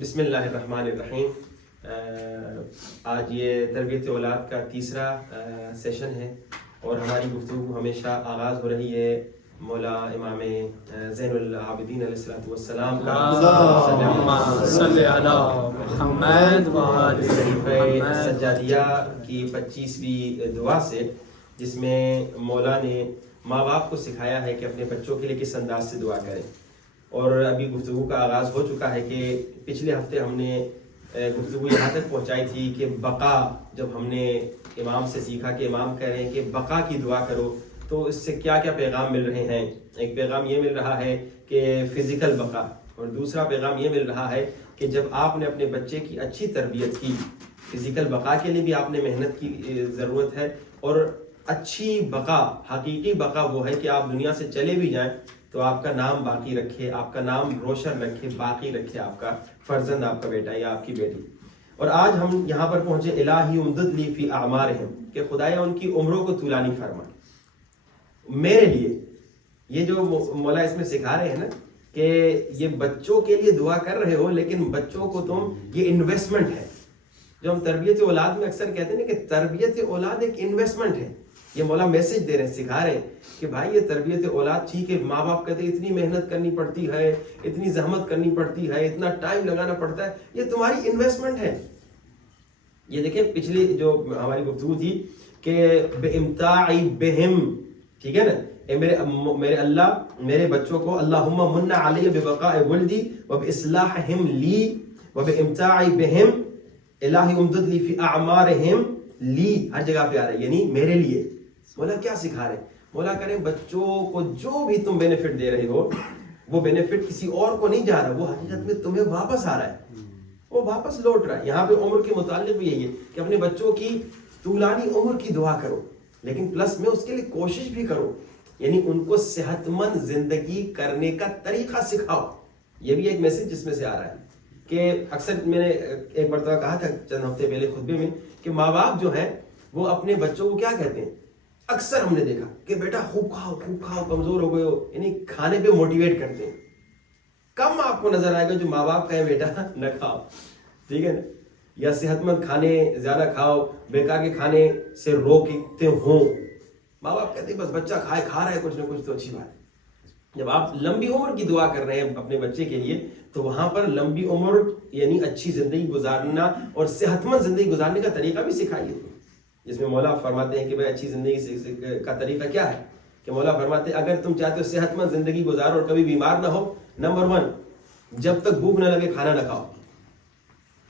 بسم اللہ الرحمن الرحیم. آج یہ تربیت اولاد کا تیسرا سیشن ہے اور ہماری گفتگو ہمیشہ آغاز ہو رہی ہے مولا امام زین العابدین علیہ السلام سجادیہ کی 25ویں دعا سے، جس میں مولا نے ماں باپ کو سکھایا ہے کہ اپنے بچوں کے لیے کس انداز سے دعا کریں. اور ابھی گفتگو کا آغاز ہو چکا ہے کہ پچھلے ہفتے ہم نے گفتگو یہاں تک پہنچائی تھی کہ بقا، جب ہم نے امام سے سیکھا کہ امام کہہ رہے ہیں کہ بقا کی دعا کرو، تو اس سے کیا کیا پیغام مل رہے ہیں. ایک پیغام یہ مل رہا ہے کہ فزیکل بقا، اور دوسرا پیغام یہ مل رہا ہے کہ جب آپ نے اپنے بچے کی اچھی تربیت کی، فزیکل بقا کے لیے بھی آپ نے محنت کی ضرورت ہے، اور اچھی بقا، حقیقی بقا وہ ہے کہ آپ دنیا سے چلے بھی جائیں تو آپ کا نام باقی رکھے، آپ کا نام روشن رکھے، باقی رکھے آپ کا فرزند، آپ کا بیٹا یا آپ کی بیٹی. اور آج ہم یہاں پر پہنچے الہی امدد لی فی اعمارہم، کہ خدایا ان کی عمروں کو طولانی فرما میرے لیے. یہ جو مولا اس میں سکھا رہے ہیں نا کہ یہ بچوں کے لیے دعا کر رہے ہو، لیکن بچوں کو تم، یہ انویسٹمنٹ ہے. جو ہم تربیت اولاد میں اکثر کہتے ہیں کہ تربیت اولاد ایک انویسٹمنٹ ہے. یہ مولا میسج دے رہے ہیں، سکھا رہے ہیں کہ بھائی یہ تربیت اولاد ٹھیک ہے، ماں باپ کہتے ہیں اتنی محنت کرنی پڑتی ہے، اتنی زحمت کرنی پڑتی ہے، اتنا ٹائم لگانا پڑتا ہے، یہ تمہاری انویسٹمنٹ ہے. یہ دیکھیں پچھلی جو ہماری گفتگو تھی کہ بِإِمْتَاعِ بِهِمْ، ٹھیک ہے نا، میرے اللہ میرے بچوں کو اللہم من علی ببقاء ولدی وباصلاحہم لی وبامتاع بہم الہی امدد لی فی اعمارہم لی. ہر جگہ پہ آ رہا ہے، یعنی میرے لیے. مولا کیا سکھا رہے ہیں؟ مولا کریں بچوں کو جو بھی تم بینیفٹ دے رہے ہو، وہ بینیفٹ کسی اور کو نہیں جا رہا، وہ حقیقت میں تمہیں واپس آ رہا ہے، وہ واپس لوٹ رہا ہے. یہاں پہ عمر کے متعلق بھی یہی ہے کہ اپنے بچوں کی طولانی عمر کی دعا کرو، لیکن پلس میں اس کے لیے کوشش بھی کرو، یعنی ان کو صحت مند زندگی کرنے کا طریقہ سکھاؤ. یہ بھی ایک میسج جس میں سے آ رہا ہے کہ اکثر میں نے ایک مرتبہ کہا تھا چند ہفتے پہلے خطبے میں کہ ماں باپ جو ہیں وہ اپنے بچوں کو کیا کہتے ہیں، اکثر ہم نے دیکھا کہ بیٹا خوب کھاؤ کمزور ہو گئے ہو، یعنی کھانے پہ موٹیویٹ کرتے ہیں. کم آپ کو نظر آئے گا جو ماں باپ کہیں بیٹا نہ کھاؤ، ٹھیک ہے نا، یا صحت مند کھانے زیادہ کھاؤ، بیکار کے کھانے سے روکتے ہوں. ماں باپ کہتے ہیں بس بچہ کھا رہا ہے کچھ نہ کچھ تو اچھی بات ہے. جب آپ لمبی عمر کی دعا کر رہے ہیں اپنے بچے کے لیے، تو وہاں پر لمبی عمر یعنی اچھی زندگی گزارنا اور صحت مند زندگی گزارنے کا طریقہ بھی سکھائیے، جس میں مولا فرماتے ہیں کہ بھائی اچھی زندگی کا طریقہ کیا ہے. کہ مولا فرماتے ہیں اگر تم چاہتے ہو صحت مند زندگی گزارو اور کبھی بیمار نہ ہو، نمبر 1 جب تک بھوک نہ لگے کھانا نہ کھاؤ.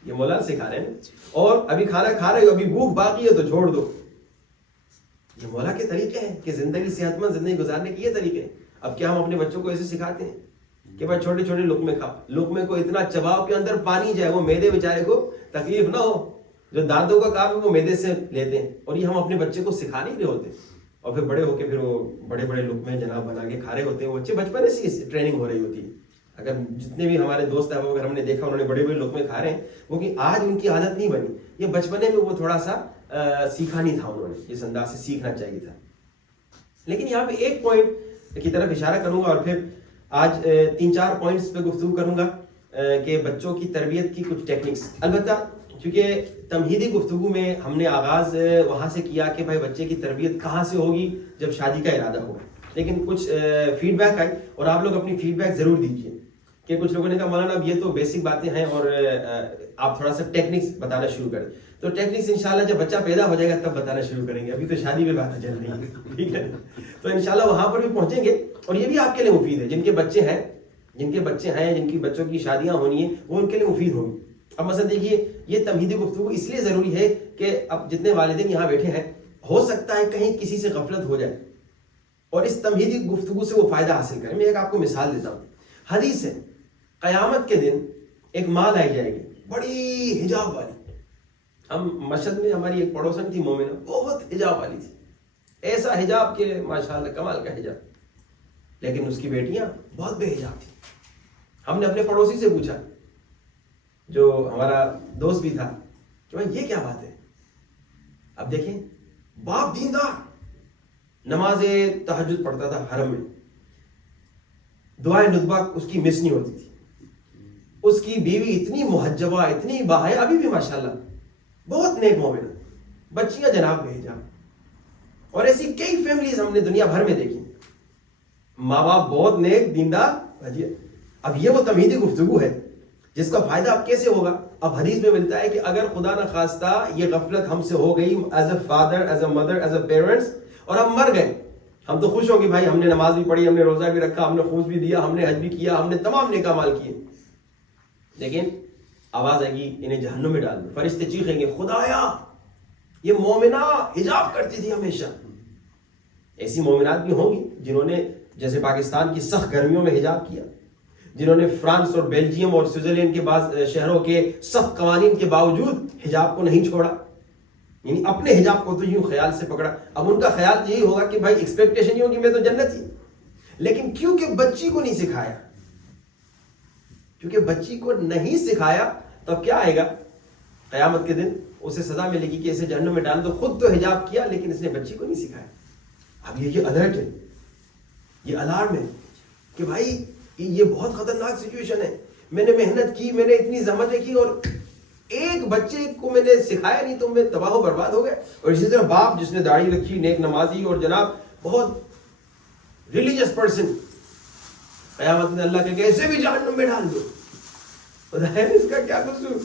یہ مولا سکھا رہے ہیں. اور ابھی کھانا کھا رہے ہو، ابھی بھوک باقی ہے تو چھوڑ دو. یہ مولا کے طریقے ہیں کہ زندگی صحت مند زندگی گزارنے کے یہ طریقے ہیں. اب کیا ہم اپنے بچوں کو ایسے سکھاتے ہیں کہ بھائی چھوٹے چھوٹے لقمے کھاؤ، لقمے کو اتنا چباؤ کہ اندر پانی جائے، وہ معدے بیچارے کو تکلیف نہ ہو. جو دانتوں کا کام ہے وہ معدے سے لیتے ہیں، اور یہ ہم اپنے بچے کو سکھا نہیں رہے ہوتے. اور پھر بڑے ہو کے پھر وہ بڑے بڑے لقمے جناب بنا کے کھا رہے ہوتے ہیں. وہ بچے بچپن سے ٹریننگ ہو رہی ہوتی ہے. اگر جتنے بھی ہمارے دوست ہیں اگر ہم نے دیکھا انہوں نے بڑے بڑے لقمے کھا رہے ہیں، وہ کہ آج ان کی عادت نہیں بنی، یہ بچپنے میں وہ تھوڑا سا سیکھا نہیں تھا، انہوں نے اس انداز سے سیکھنا چاہیے تھا. لیکن یہاں پہ ایک پوائنٹ کی طرف اشارہ کروں گا اور پھر آج 3-4 پوائنٹس پہ گفتگو کروں گا کہ بچوں کی تربیت کی کچھ ٹیکنکس. البتہ کیونکہ تمہیدی گفتگو میں ہم نے آغاز وہاں سے کیا کہ بھائی بچے کی تربیت کہاں سے ہوگی، جب شادی کا ارادہ ہوگا. لیکن کچھ فیڈ بیک آئی اور آپ لوگ اپنی فیڈ بیک ضرور دیجیے کہ کچھ لوگوں نے کہا مولانا اب یہ تو بیسک باتیں ہیں اور آپ تھوڑا سا ٹیکنکس بتانا شروع کریں. تو ٹیکنکس انشاءاللہ جب بچہ پیدا ہو جائے گا تب بتانا شروع کریں گے، ابھی تو شادی میں باتیں چل رہی ہیں، ٹھیک ہے. تو انشاءاللہ وہاں پر بھی پہنچیں گے، اور یہ بھی آپ کے لیے مفید ہے جن کے بچے ہیں جن کی بچوں کی شادیاں ہونی ہیں، وہ ان کے لیے مفید ہوگی. اب مثلا دیکھیے یہ تمہیدی گفتگو اس لیے ضروری ہے کہ اب جتنے والدین یہاں بیٹھے ہیں ہو سکتا ہے کہیں کسی سے غفلت ہو جائے اور اس تمہیدی گفتگو سے وہ فائدہ حاصل کریں. میں ایک آپ کو مثال دیتا ہوں. حدیث ہے قیامت کے دن ایک ماں لائی جائے گی بڑی حجاب والی. ہم مشہد میں ہماری ایک پڑوسن تھی مومنہ، بہت حجاب والی تھی، ایسا حجاب کہ ماشاءاللہ کمال کا حجاب، لیکن اس کی بیٹیاں بہت بے حجاب تھیں. ہم نے اپنے پڑوسی سے پوچھا جو ہمارا دوست بھی تھا کہ بھائی یہ کیا بات ہے. اب دیکھیں باپ دیندار، نماز تہجد پڑھتا تھا حرم میں، دعائے ندبہ اس کی مس نہیں ہوتی تھی، اس کی بیوی اتنی محجبہ, اتنی باحیا, ابھی بھی ماشاءاللہ بہت نیک مومن, بچیاں جناب بھیجا. اور ایسی کئی فیملیز ہم نے دنیا بھر میں دیکھی, ماں باپ بہت نیک دیندار. اب یہ وہ تمہیدی گفتگو ہے جس کا فائدہ اب کیسے ہوگا؟ اب حدیث میں ملتا ہے کہ اگر خدا نہ خواستہ یہ غفلت ہم سے ہو گئی as a father, as a mother, as a parents, اور ہم مر گئے, ہم تو خوش ہوں گے بھائی ہم نے نماز بھی پڑھی, ہم نے روزہ بھی رکھا, ہم نے خمس بھی دیا, ہم نے حج بھی کیا, ہم نے تمام نیک اعمال کیے, لیکن آواز آئے گی انہیں جہنم میں ڈال دو. فرشتے چیخیں گے خدایا یہ مومنہ حجاب کرتی تھی ہمیشہ. ایسی مومنات بھی ہوں گی جنہوں نے جیسے پاکستان کی سخت گرمیوں میں حجاب کیا, جنہوں نے فرانس اور بیلجیم اور سوئٹزرلینڈ کے بعض شہروں کے سخت قوانین کے باوجود حجاب کو نہیں چھوڑا, یعنی اپنے حجاب کو تو یوں خیال سے پکڑا. اب ان کا خیال یہی ہوگا کہ بھائی ایکسپیکٹیشن یہ ہوگی میں تو جنت ہی, لیکن کیونکہ بچی کو نہیں سکھایا, کیونکہ بچی کو نہیں سکھایا تب کیا آئے گا قیامت کے دن, اسے سزا ملے گی کہ اسے جہنم میں ڈال دو. خود تو حجاب کیا لیکن اس نے بچی کو نہیں سکھایا. اب یہ الرٹ ہے, یہ الارم ہے کہ بھائی یہ بہت خطرناک سچویشن ہے. میں نے محنت کی, میں نے اتنی زحمتیں کی, اور ایک بچے کو میں نے سکھایا نہیں تو میں تباہ و برباد ہو گئے. اور اسی طرح باپ جس نے داڑھی رکھی, نیک نمازی اور جناب بہت ریلیجس پرسن, قیامت میں اللہ کہ ایسے بھی جہنم میں ڈال دو. اس کا کیا قصور,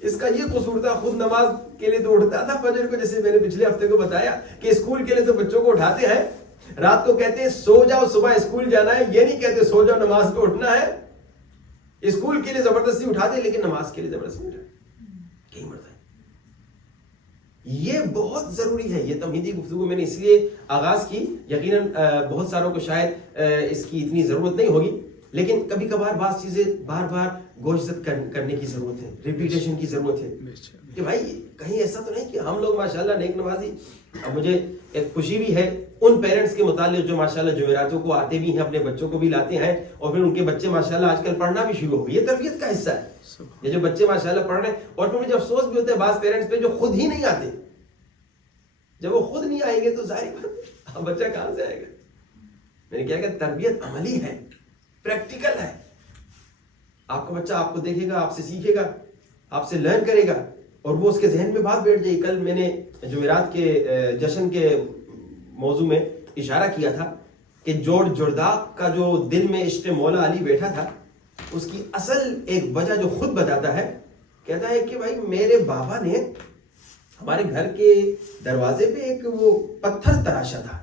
اس کا یہ قصور تھا خود نماز کے لیے تو اٹھتا تھا فجر کو, جیسے میں نے پچھلے ہفتے کو بتایا کہ اسکول کے لیے تو بچوں کو اٹھاتے ہیں, رات کو کہتے ہیں سو جاؤ صبح اسکول جانا ہے, یہ نہیں کہتے سو جاؤ نماز پہ اٹھنا ہے. اسکول کے لیے زبردستی اٹھاتے لیکن نماز کے لیے زبردستی اٹھاتے. کہیں مرتا ہے. یہ بہت ضروری ہے. یہ تمہیدی گفتگو میں نے اس لیے آغاز کی, یقیناً بہت ساروں کو شاید اس کی اتنی ضرورت نہیں ہوگی, لیکن کبھی کبھار بعض چیزیں بار بار گوشزد کرنے کی ضرورت ہے, ریپیٹیشن کی ضرورت ہے کہ بھائی کہیں ایسا تو نہیں کہ ہم لوگ ماشاءاللہ نیک نمازی. اب مجھے ایک خوشی بھی ہے ان پیرنٹس کے متعلق جو ماشاءاللہ جمعراتوں کو آتے بھی ہیں, اپنے بچوں کو بھی لاتے ہیں, اور پھر ان کے بچے ماشاءاللہ آج کل پڑھنا بھی شروع ہو گئے. یہ تربیت کا حصہ ہے, یہ جو بچے ماشاءاللہ پڑھ رہے ہیں. اور پھر مجھے افسوس بھی ہوتا ہے بعض پیرنٹس پہ جو خود ہی نہیں آتے. جب وہ خود نہیں آئیں گے تو ظاہر بات بچہ کہاں سے آئے گا. میں نے کہا کہ تربیت عملی ہے, پریکٹیکل ہے. آپ کا بچہ آپ کو دیکھے گا, آپ سے سیکھے گا, آپ سے لرن کرے گا, اور وہ اس کے ذہن میں بات بیٹھ جائے. کل میں نے جمعرات کے جشن کے موضوع میں اشارہ کیا تھا کہ جورج جرداق کا جو دل میں عشق مولا علی بیٹھا تھا, اس کی اصل ایک وجہ جو خود بتاتا ہے, کہتا ہے کہ بھائی میرے بابا نے ہمارے گھر کے دروازے پہ ایک وہ پتھر تراشا تھا,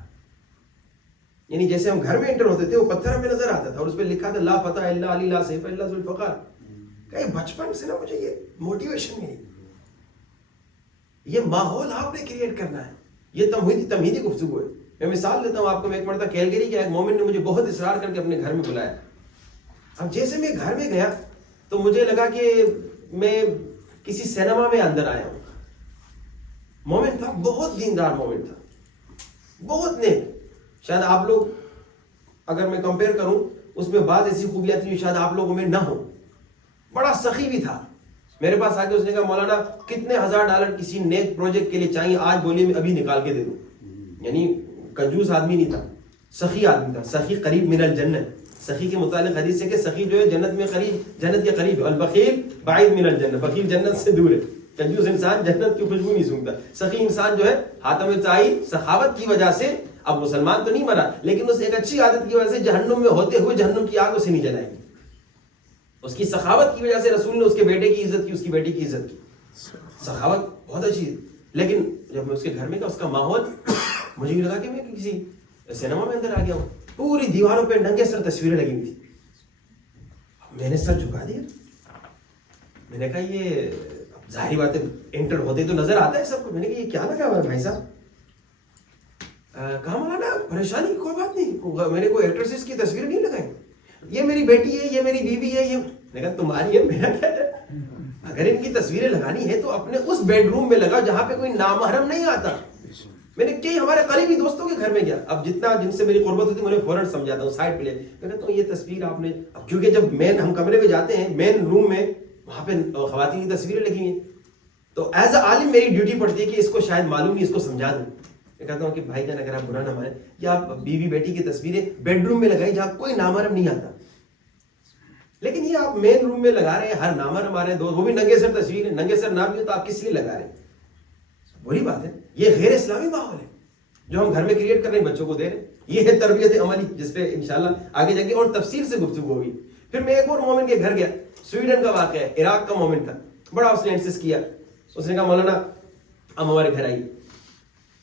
یعنی جیسے ہم گھر میں انٹر ہوتے تھے وہ پتھر ہمیں نظر آتا تھا, اور اس پہ لکھا تھا لا فتح الا علی لا سیف الا ذو الفقار. کہ بچپن سے نا مجھے یہ موٹیویشن ملی, یہ ماحول آپ نے کریٹ کرنا ہے. یہ تمہیدی گفتگو ہے. میں مثال دیتا ہوں آپ کو. میں ایک مرتبہ کیلگری کے ایک مومن نے مجھے بہت اصرار کر کے اپنے گھر میں بلایا. اب جیسے میں گھر میں گیا تو مجھے لگا کہ میں کسی سینما میں اندر آیا ہوں. مومن تھا, بہت دیندار مومن تھا, بہت نیک. شاید آپ لوگ اگر میں کمپیئر کروں اس میں بعض ایسی خوبیاں تھیں شاید آپ لوگوں میں نہ ہو. بڑا سخی بھی تھا. میرے پاس آ کے اس نے کہا مولانا کتنے $1000 کسی نیک پروجیکٹ کے لیے چاہیے, آج بولیے میں ابھی نکال کے دے دوں. یعنی کنجوس آدمی نہیں تھا, سخی آدمی تھا. سخی قریب من الجنت. سخی کے متعلق حدیث ہے کہ سخی جو ہے جنت میں قریب, جنت کے قریب ہے. البخیل بعید من الجنت. بخیل جنت سے دور ہے. کنجوس انسان جنت کی خوشبو نہیں سونگتا. سخی انسان جو ہے حاتم طائی سخاوت کی وجہ سے, اب مسلمان تو نہیں مرا لیکن اس ایک اچھی عادت کی وجہ سے جہنم میں ہوتے ہوئے جہنم کی آگ اسے نہیں جلائے گی. اس کی سخاوت کی وجہ سے رسول نے اس کے بیٹے کی عزت کی, اس کی بیٹی کی عزت کی. سخاوت بہت اچھی ہے. لیکن جب میں اس کے گھر میں گیا, اس کا ماحول مجھے یہ لگا کہ میں کسی سینما میں اندر آ گیا ہوں. پوری دیواروں پہ ننگے سر تصویریں لگی ہوئی تھی. میں نے سر جھکا دیا. میں نے کہا یہ ظاہری بات ہے انٹر ہوتے تو نظر آتا ہے سب کو. میں نے کہا یہ کیا لگا ہوا ہے بھائی صاحب. کہا مولانا پریشانی کی کوئی بات نہیں, میں نے کوئی ایکٹریسز کی تصویر نہیں لگائی. یہ میری بیٹی ہے, یہ میری بیوی ہے. یہ میں کہا تمہاری ہے, میرا کیا ہے. اگر ان کی تصویریں لگانی ہے تو اپنے اس بیڈ روم میں لگا جہاں پہ کوئی نامحرم نہیں آتا. میں نے کئی ہمارے قریبی دوستوں کے گھر میں گیا, اب جتنا جن سے میری قربت ہوتی ہے میں فوراً سمجھاتا ہوں سائڈ پہ لے. میں کہتا ہوں یہ تصویر آپ نے, اب کیونکہ جب ہم کمرے میں جاتے ہیں مین روم میں, وہاں پہ خواتین کی تصویریں لگی ہوئی ہیں, تو ایز اے عالم میری ڈیوٹی پڑتی ہے کہ اس کو شاید معلوم نہیں, اس کو سمجھا دوں. میں کہتا ہوں کہ بھائی جان اگر آپ برا نہ مانیں, یا آپ بیوی بیٹی کی تصویریں بیڈ روم میں لگائی جہاں کوئی نامحرم نہیں آتا. لیکن یہ آپ مین روم میں لگا رہے ہیں, ہر نامر ہمارے دوست, وہ بھی ننگے سر تصویر ہے, ننگے سر نہ بھی ہو تو آپ کس لیے لگا رہے ہیں؟ وہی بات ہے, یہ غیر اسلامی ماحول ہے جو ہم گھر میں کریٹ کر رہے ہیں, بچوں کو دے رہے ہیں. یہ ہے تربیت عملی, جس پہ انشاءاللہ آگے جا کے اور تفصیل سے گفتگو ہوگی. پھر میں ایک اور مومن کے گھر گیا, سویڈن کا واقعہ ہے, عراق کا مومن تھا, بڑا اس نے انسسٹ کیا. اس نے کہا مولانا آپ ہمارے گھر آئیے.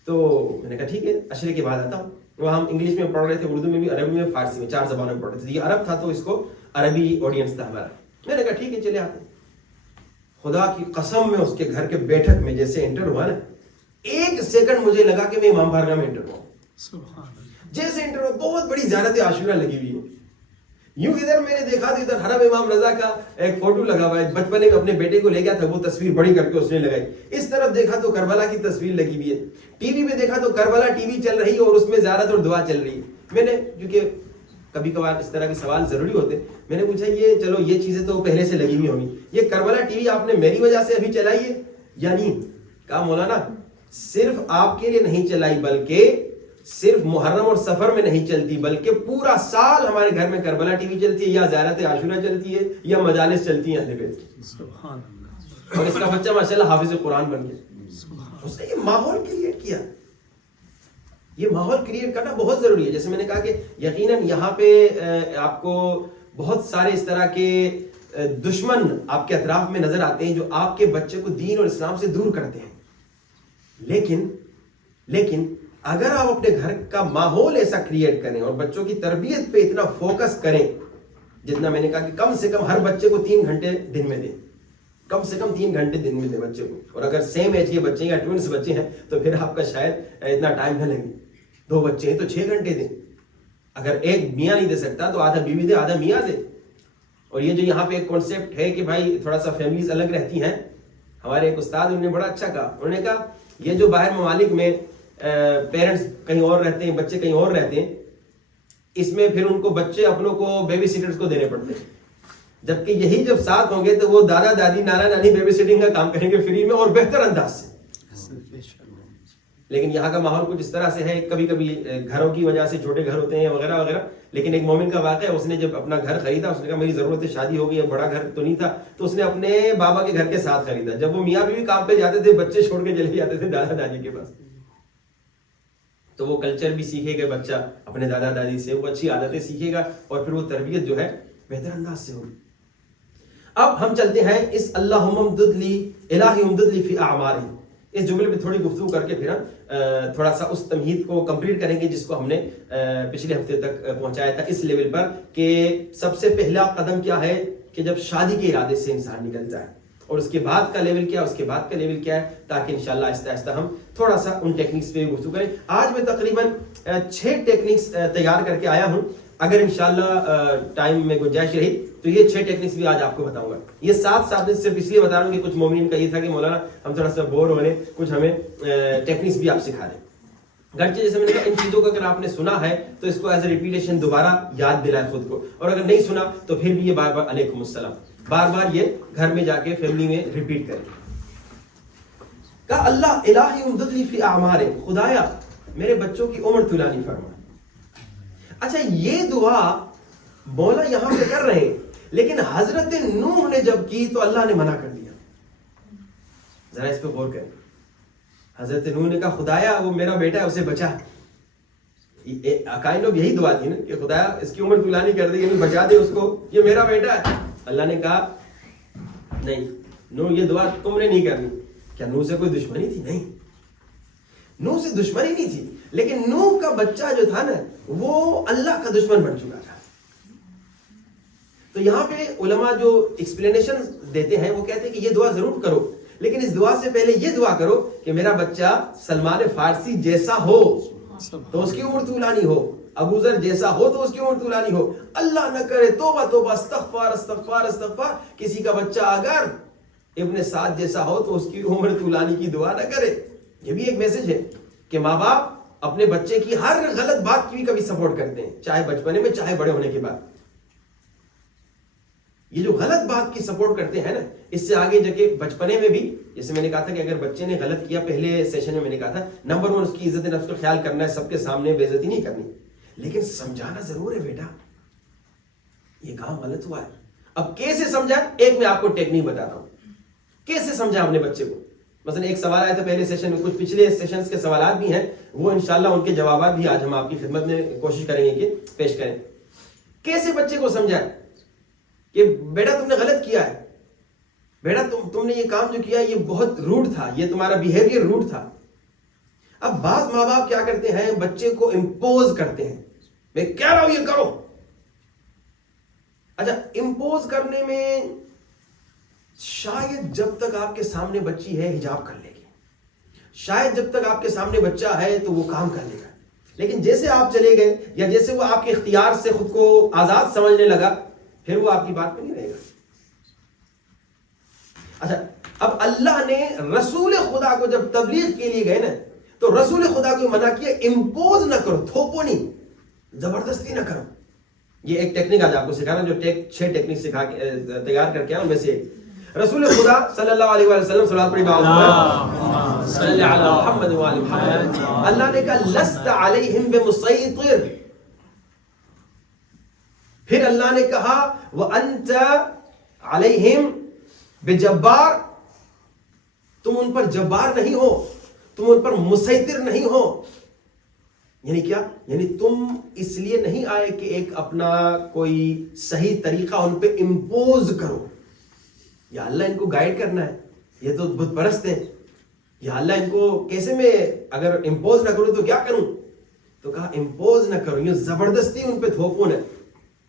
تو میں نے کہا ٹھیک ہے, عشرے کے بعد آتا ہوں. وہ ہم انگلش میں پڑھ رہے تھے, اردو میں بھی, عربی میں, فارسی میں, 4 زبانوں میں پڑھ رہے تھے. یہ عرب تھا تو اس کو عربی آڈینس تھا ہمارا. میں نے کہا ٹھیک ہے چلے آتے ہیں. خدا کی قسم میں اس کے گھر کے بیٹھک میں جیسے انٹر ہوا نا, 1 سیکنڈ مجھے لگا کہ میں امام بارگاہ میں انٹر ہوا. جیسے انٹر ہوا, بہت بڑی زیارت عاشورہ لگی ہوئی ہے. یوں ادھر میں نے دیکھا تو ادھر حرم امام رضا کا ایک فوٹو لگا ہوا ہے, بچپنے میں اپنے بیٹے کو لے گیا تھا, وہ تصویر بڑی کر کے اس نے لگائی. اس طرف دیکھا تو کربلا کی تصویر لگی ہوئی ہے. ٹی وی میں دیکھا تو کربلا ٹی وی چل رہی ہے اور اس میں زیارت اور دعا چل رہی ہے. میں نے, کیونکہ کبھی کبھار اس طرح کے سوال ضروری ہوتے, میں نے پوچھا یہ چلو یہ چیزیں تو پہلے سے لگی ہوئی ہوں گی, یہ کربلا ٹی وی آپ نے میری وجہ سے ابھی چلائی ہے یا نہیں؟ کہا مولانا صرف آپ کے لیے نہیں چلائی, بلکہ صرف محرم اور سفر میں نہیں چلتی, بلکہ پورا سال ہمارے گھر میں کربلا ٹی وی چلتی ہے, یا زیارت عاشورہ چلتی ہے, یا مجالس چلتی ہیں اہل بیت کی. اور اس کا بچہ ماشاءاللہ حافظ قرآن بن گیا. اس نے یہ ماحول کریٹ کیا. یہ ماحول کریٹ کرنا بہت ضروری ہے. جیسے میں نے کہا کہ یقیناً یہاں پہ آپ کو بہت سارے اس طرح کے دشمن آپ کے اطراف میں نظر آتے ہیں جو آپ کے بچے کو دین اور اسلام سے دور کرتے ہیں. لیکن اگر آپ اپنے گھر کا ماحول ایسا کریٹ کریں اور بچوں کی تربیت پہ اتنا فوکس کریں, جتنا میں نے کہا کہ کم سے کم ہر بچے کو 3 گھنٹے دن میں دیں, کم سے کم 3 گھنٹے دن میں دیں بچے کو. اور اگر سیم ایج کے بچے یا ٹوئنس بچے ہیں تو پھر آپ کا شاید اتنا ٹائم نہ لگے. 2 بچے ہیں تو 6 گھنٹے دیں. اگر ایک میاں نہیں دے سکتا تو آدھا بیوی دے, آدھا میاں دے. اور یہ جو یہاں پہ ایک کانسیپٹ ہے کہ بھائی تھوڑا سا فیملیز الگ رہتی ہیں, ہمارے ایک استاد انہوں نے بڑا اچھا کہا. انہوں نے کہا یہ جو باہر ممالک میں پیرنٹس کہیں اور رہتے ہیں, بچے کہیں اور رہتے ہیں, اس میں پھر ان کو بچے اپنوں کو بیبی سیٹرز کو دینے پڑتے ہیں. جبکہ یہی جب ساتھ ہوں گے تو وہ دادا دادی نانا نانی بیبی سیٹنگ کا کام کریں گے فری میں اور بہتر انداز سے. لیکن یہاں کا ماحول کچھ اس طرح سے ہے, کبھی کبھی گھروں کی وجہ سے چھوٹے گھر ہوتے ہیں وغیرہ وغیرہ. لیکن ایک مومن کا واقعہ ہے, اس نے جب اپنا گھر خریدا, اس نے کہا میری ضرورت ہے, شادی ہو گئی ہے, بڑا گھر تو نہیں تھا, تو اس نے اپنے بابا کے گھر کے ساتھ خریدا. جب وہ میاں بیوی کام پہ جاتے تھے, بچے چھوڑ کے چلے جاتے تھے دادا دادی کے پاس. تو وہ کلچر بھی سیکھے گا بچہ اپنے دادا دادی سے, وہ اچھی عادتیں سیکھے گا, اور پھر وہ تربیت جو ہے بہتر انداز سے ہوگی. اب ہم چلتے ہیں اس اللہم امدد لی الہی امدد لی فی اعمارہم, اس جملے پہ تھوڑی گفتگو کر کے پھر ہم تھوڑا سا اس تمہید کو کمپلیٹ کریں گے جس کو ہم نے پچھلے ہفتے تک پہنچایا تھا اس لیول پر, کہ سب سے پہلا قدم کیا ہے کہ جب شادی کے ارادے سے انسان نکلتا ہے, اور اس کے بعد کا لیول کیا, اس کے بعد کا لیول کیا ہے, تاکہ انشاءاللہ آہستہ آہستہ ہم تھوڑا سا ان ٹیکنکس پہ گفتگو کریں. آج میں تقریباً 6 ٹیکنکس تیار کر کے آیا ہوں. اگر انشاءاللہ ٹائم میں گنجائش رہی تو یہ 6 ٹیکنکس بھی آج آپ کو بتاؤں گا. یہ ساتھ میں صرف اس لیے بتا رہا ہوں کہ کچھ مومنین کا یہ تھا کہ مولانا ہم تھوڑا سا بور ہو رہے, کچھ ہمیں ٹیکنکس بھی آپ سکھا دیں. گرچہ جیسے میں نے کہا ان چیزوں کو اگر آپ نے سنا ہے تو اس کو ایز اے ریپیٹیشن دوبارہ یاد دلائے خود کو, اور اگر نہیں سنا تو پھر بھی یہ بار بار علیکم السلام, بار بار یہ گھر میں جا کے فیملی میں ریپیٹ کریں. کہا اللہ الہی امدد لی فی اعمارہم, خدایا میرے بچوں کی عمر طولانی فرما. اچھا یہ دعا مولا یہاں پہ کر رہے ہیں, لیکن حضرت نوح نے جب کی تو اللہ نے منع کر دیا. ذرا اس پہ غور کریں. حضرت نوح نے کہا خدایا وہ میرا بیٹا ہے اسے بچا. کائنڈ آف یہی دعا تھی نا کہ خدایا اس کی عمر طولانی کر دے, یعنی بچا دے اس کو, یہ میرا بیٹا ہے. اللہ نے کہا نہیں نوح یہ دعا تم نے نہیں کرنی. کیا نوح سے کوئی دشمنی تھی؟ نہیں, نوح سے دشمنی نہیں تھی, لیکن نوح کا بچہ جو تھا نا وہ اللہ کا دشمن بن چکا تھا. تو یہاں پہ علماء جو ایکسپلینیشن دیتے ہیں وہ کہتے ہیں کہ یہ دعا ضرور کرو, لیکن اس دعا سے پہلے یہ دعا کرو کہ میرا بچہ سلمان فارسی جیسا ہو تو اس کی عمر طولانی ہو, ابو ذر جیسا ہو تو اس کی عمر طولانی ہو. اللہ نہ کرے, توبہ توبہ, استغفار استغفار استغفار, کسی کا بچہ اگر ابن سعد جیسا ہو تو اس کی عمر طولانی کی دعا نہ کرے. یہ بھی ایک میسج ہے کہ ماں باپ اپنے بچے کی ہر غلط بات کی بھی کبھی سپورٹ کرتے ہیں, چاہے بچپنے میں چاہے بڑے ہونے کے بعد. یہ جو غلط بات کی سپورٹ کرتے ہیں نا, اس سے آگے جا کے بچپنے میں بھی, جیسے میں نے کہا تھا کہ اگر بچے نے غلط کیا, پہلے سیشن میں نے کہا تھا نمبر 1 اس کی عزت نفس کا خیال کرنا ہے, سب کے سامنے بے عزتی نہیں کرنی, لیکن سمجھانا ضرور ہے بیٹا یہ کام غلط ہوا ہے. اب کیسے سمجھائیں؟ ایک میں آپ کو ٹیکنیک بتا رہا ہوں کیسے سمجھائیں اپنے بچے کو. مثلا ایک سوال آیا تھا پہلے سیشن میں, کچھ پچھلے سیشنز کے سوالات بھی ہیں, وہ انشاءاللہ ان کے جوابات بھی آج ہم آپ کی خدمت میں کوشش کریں گے کہ پیش کریں. کیسے بچے کو سمجھائیں کہ بیٹا تم نے غلط کیا ہے, بیٹا تم نے یہ کام جو کیا یہ بہت روڈ تھا, یہ تمہارا بیہیویئر روڈ تھا. اب بعض ماں باپ کیا کرتے ہیں, بچے کو امپوز کرتے ہیں, میں کہہ رہا ہوں یہ کرو. اچھا, امپوز کرنے میں شاید جب تک آپ کے سامنے بچی ہے حجاب کر لے گی, شاید جب تک آپ کے سامنے بچہ ہے تو وہ کام کر لے گا, لیکن جیسے آپ چلے گئے یا جیسے وہ آپ کے اختیار سے خود کو آزاد سمجھنے لگا, پھر وہ آپ کی بات میں نہیں رہے گا. اچھا, اب اللہ نے رسول خدا کو جب تبلیغ کے لیے گئے نا, تو رسول خدا کو منع کیا امپوز نہ کرو, تھوپو نہیں, زبردستی نہ کرو. یہ ایک ٹیکنیک آج آپ کو سکھانا, جو 6 ٹیکنیک سکھا کے تیار کر کے ان میں سے ایک. رسول خدا صلی اللہ علیہ وسلم صلوات پڑھی باؤ صلی علی محمد و علی محمد. اللہ نے کہا لست علیہم بمسیطر, پھر اللہ نے کہا وانت علیہم بجبار, تم ان پر جبار نہیں ہو, تم ان پر مسیطر نہیں ہو. یعنی کیا؟ یعنی تم اس لیے نہیں آئے کہ ایک اپنا کوئی صحیح طریقہ ان پہ امپوز کرو, یا اللہ ان کو گائیڈ کرنا ہے, یہ تو بت پرست ہیں, یا اللہ ان کو کیسے میں اگر امپوز نہ کروں تو کیا کروں. تو کہا امپوز نہ کرو, یہ زبردستی ان پہ تھوپو نہ,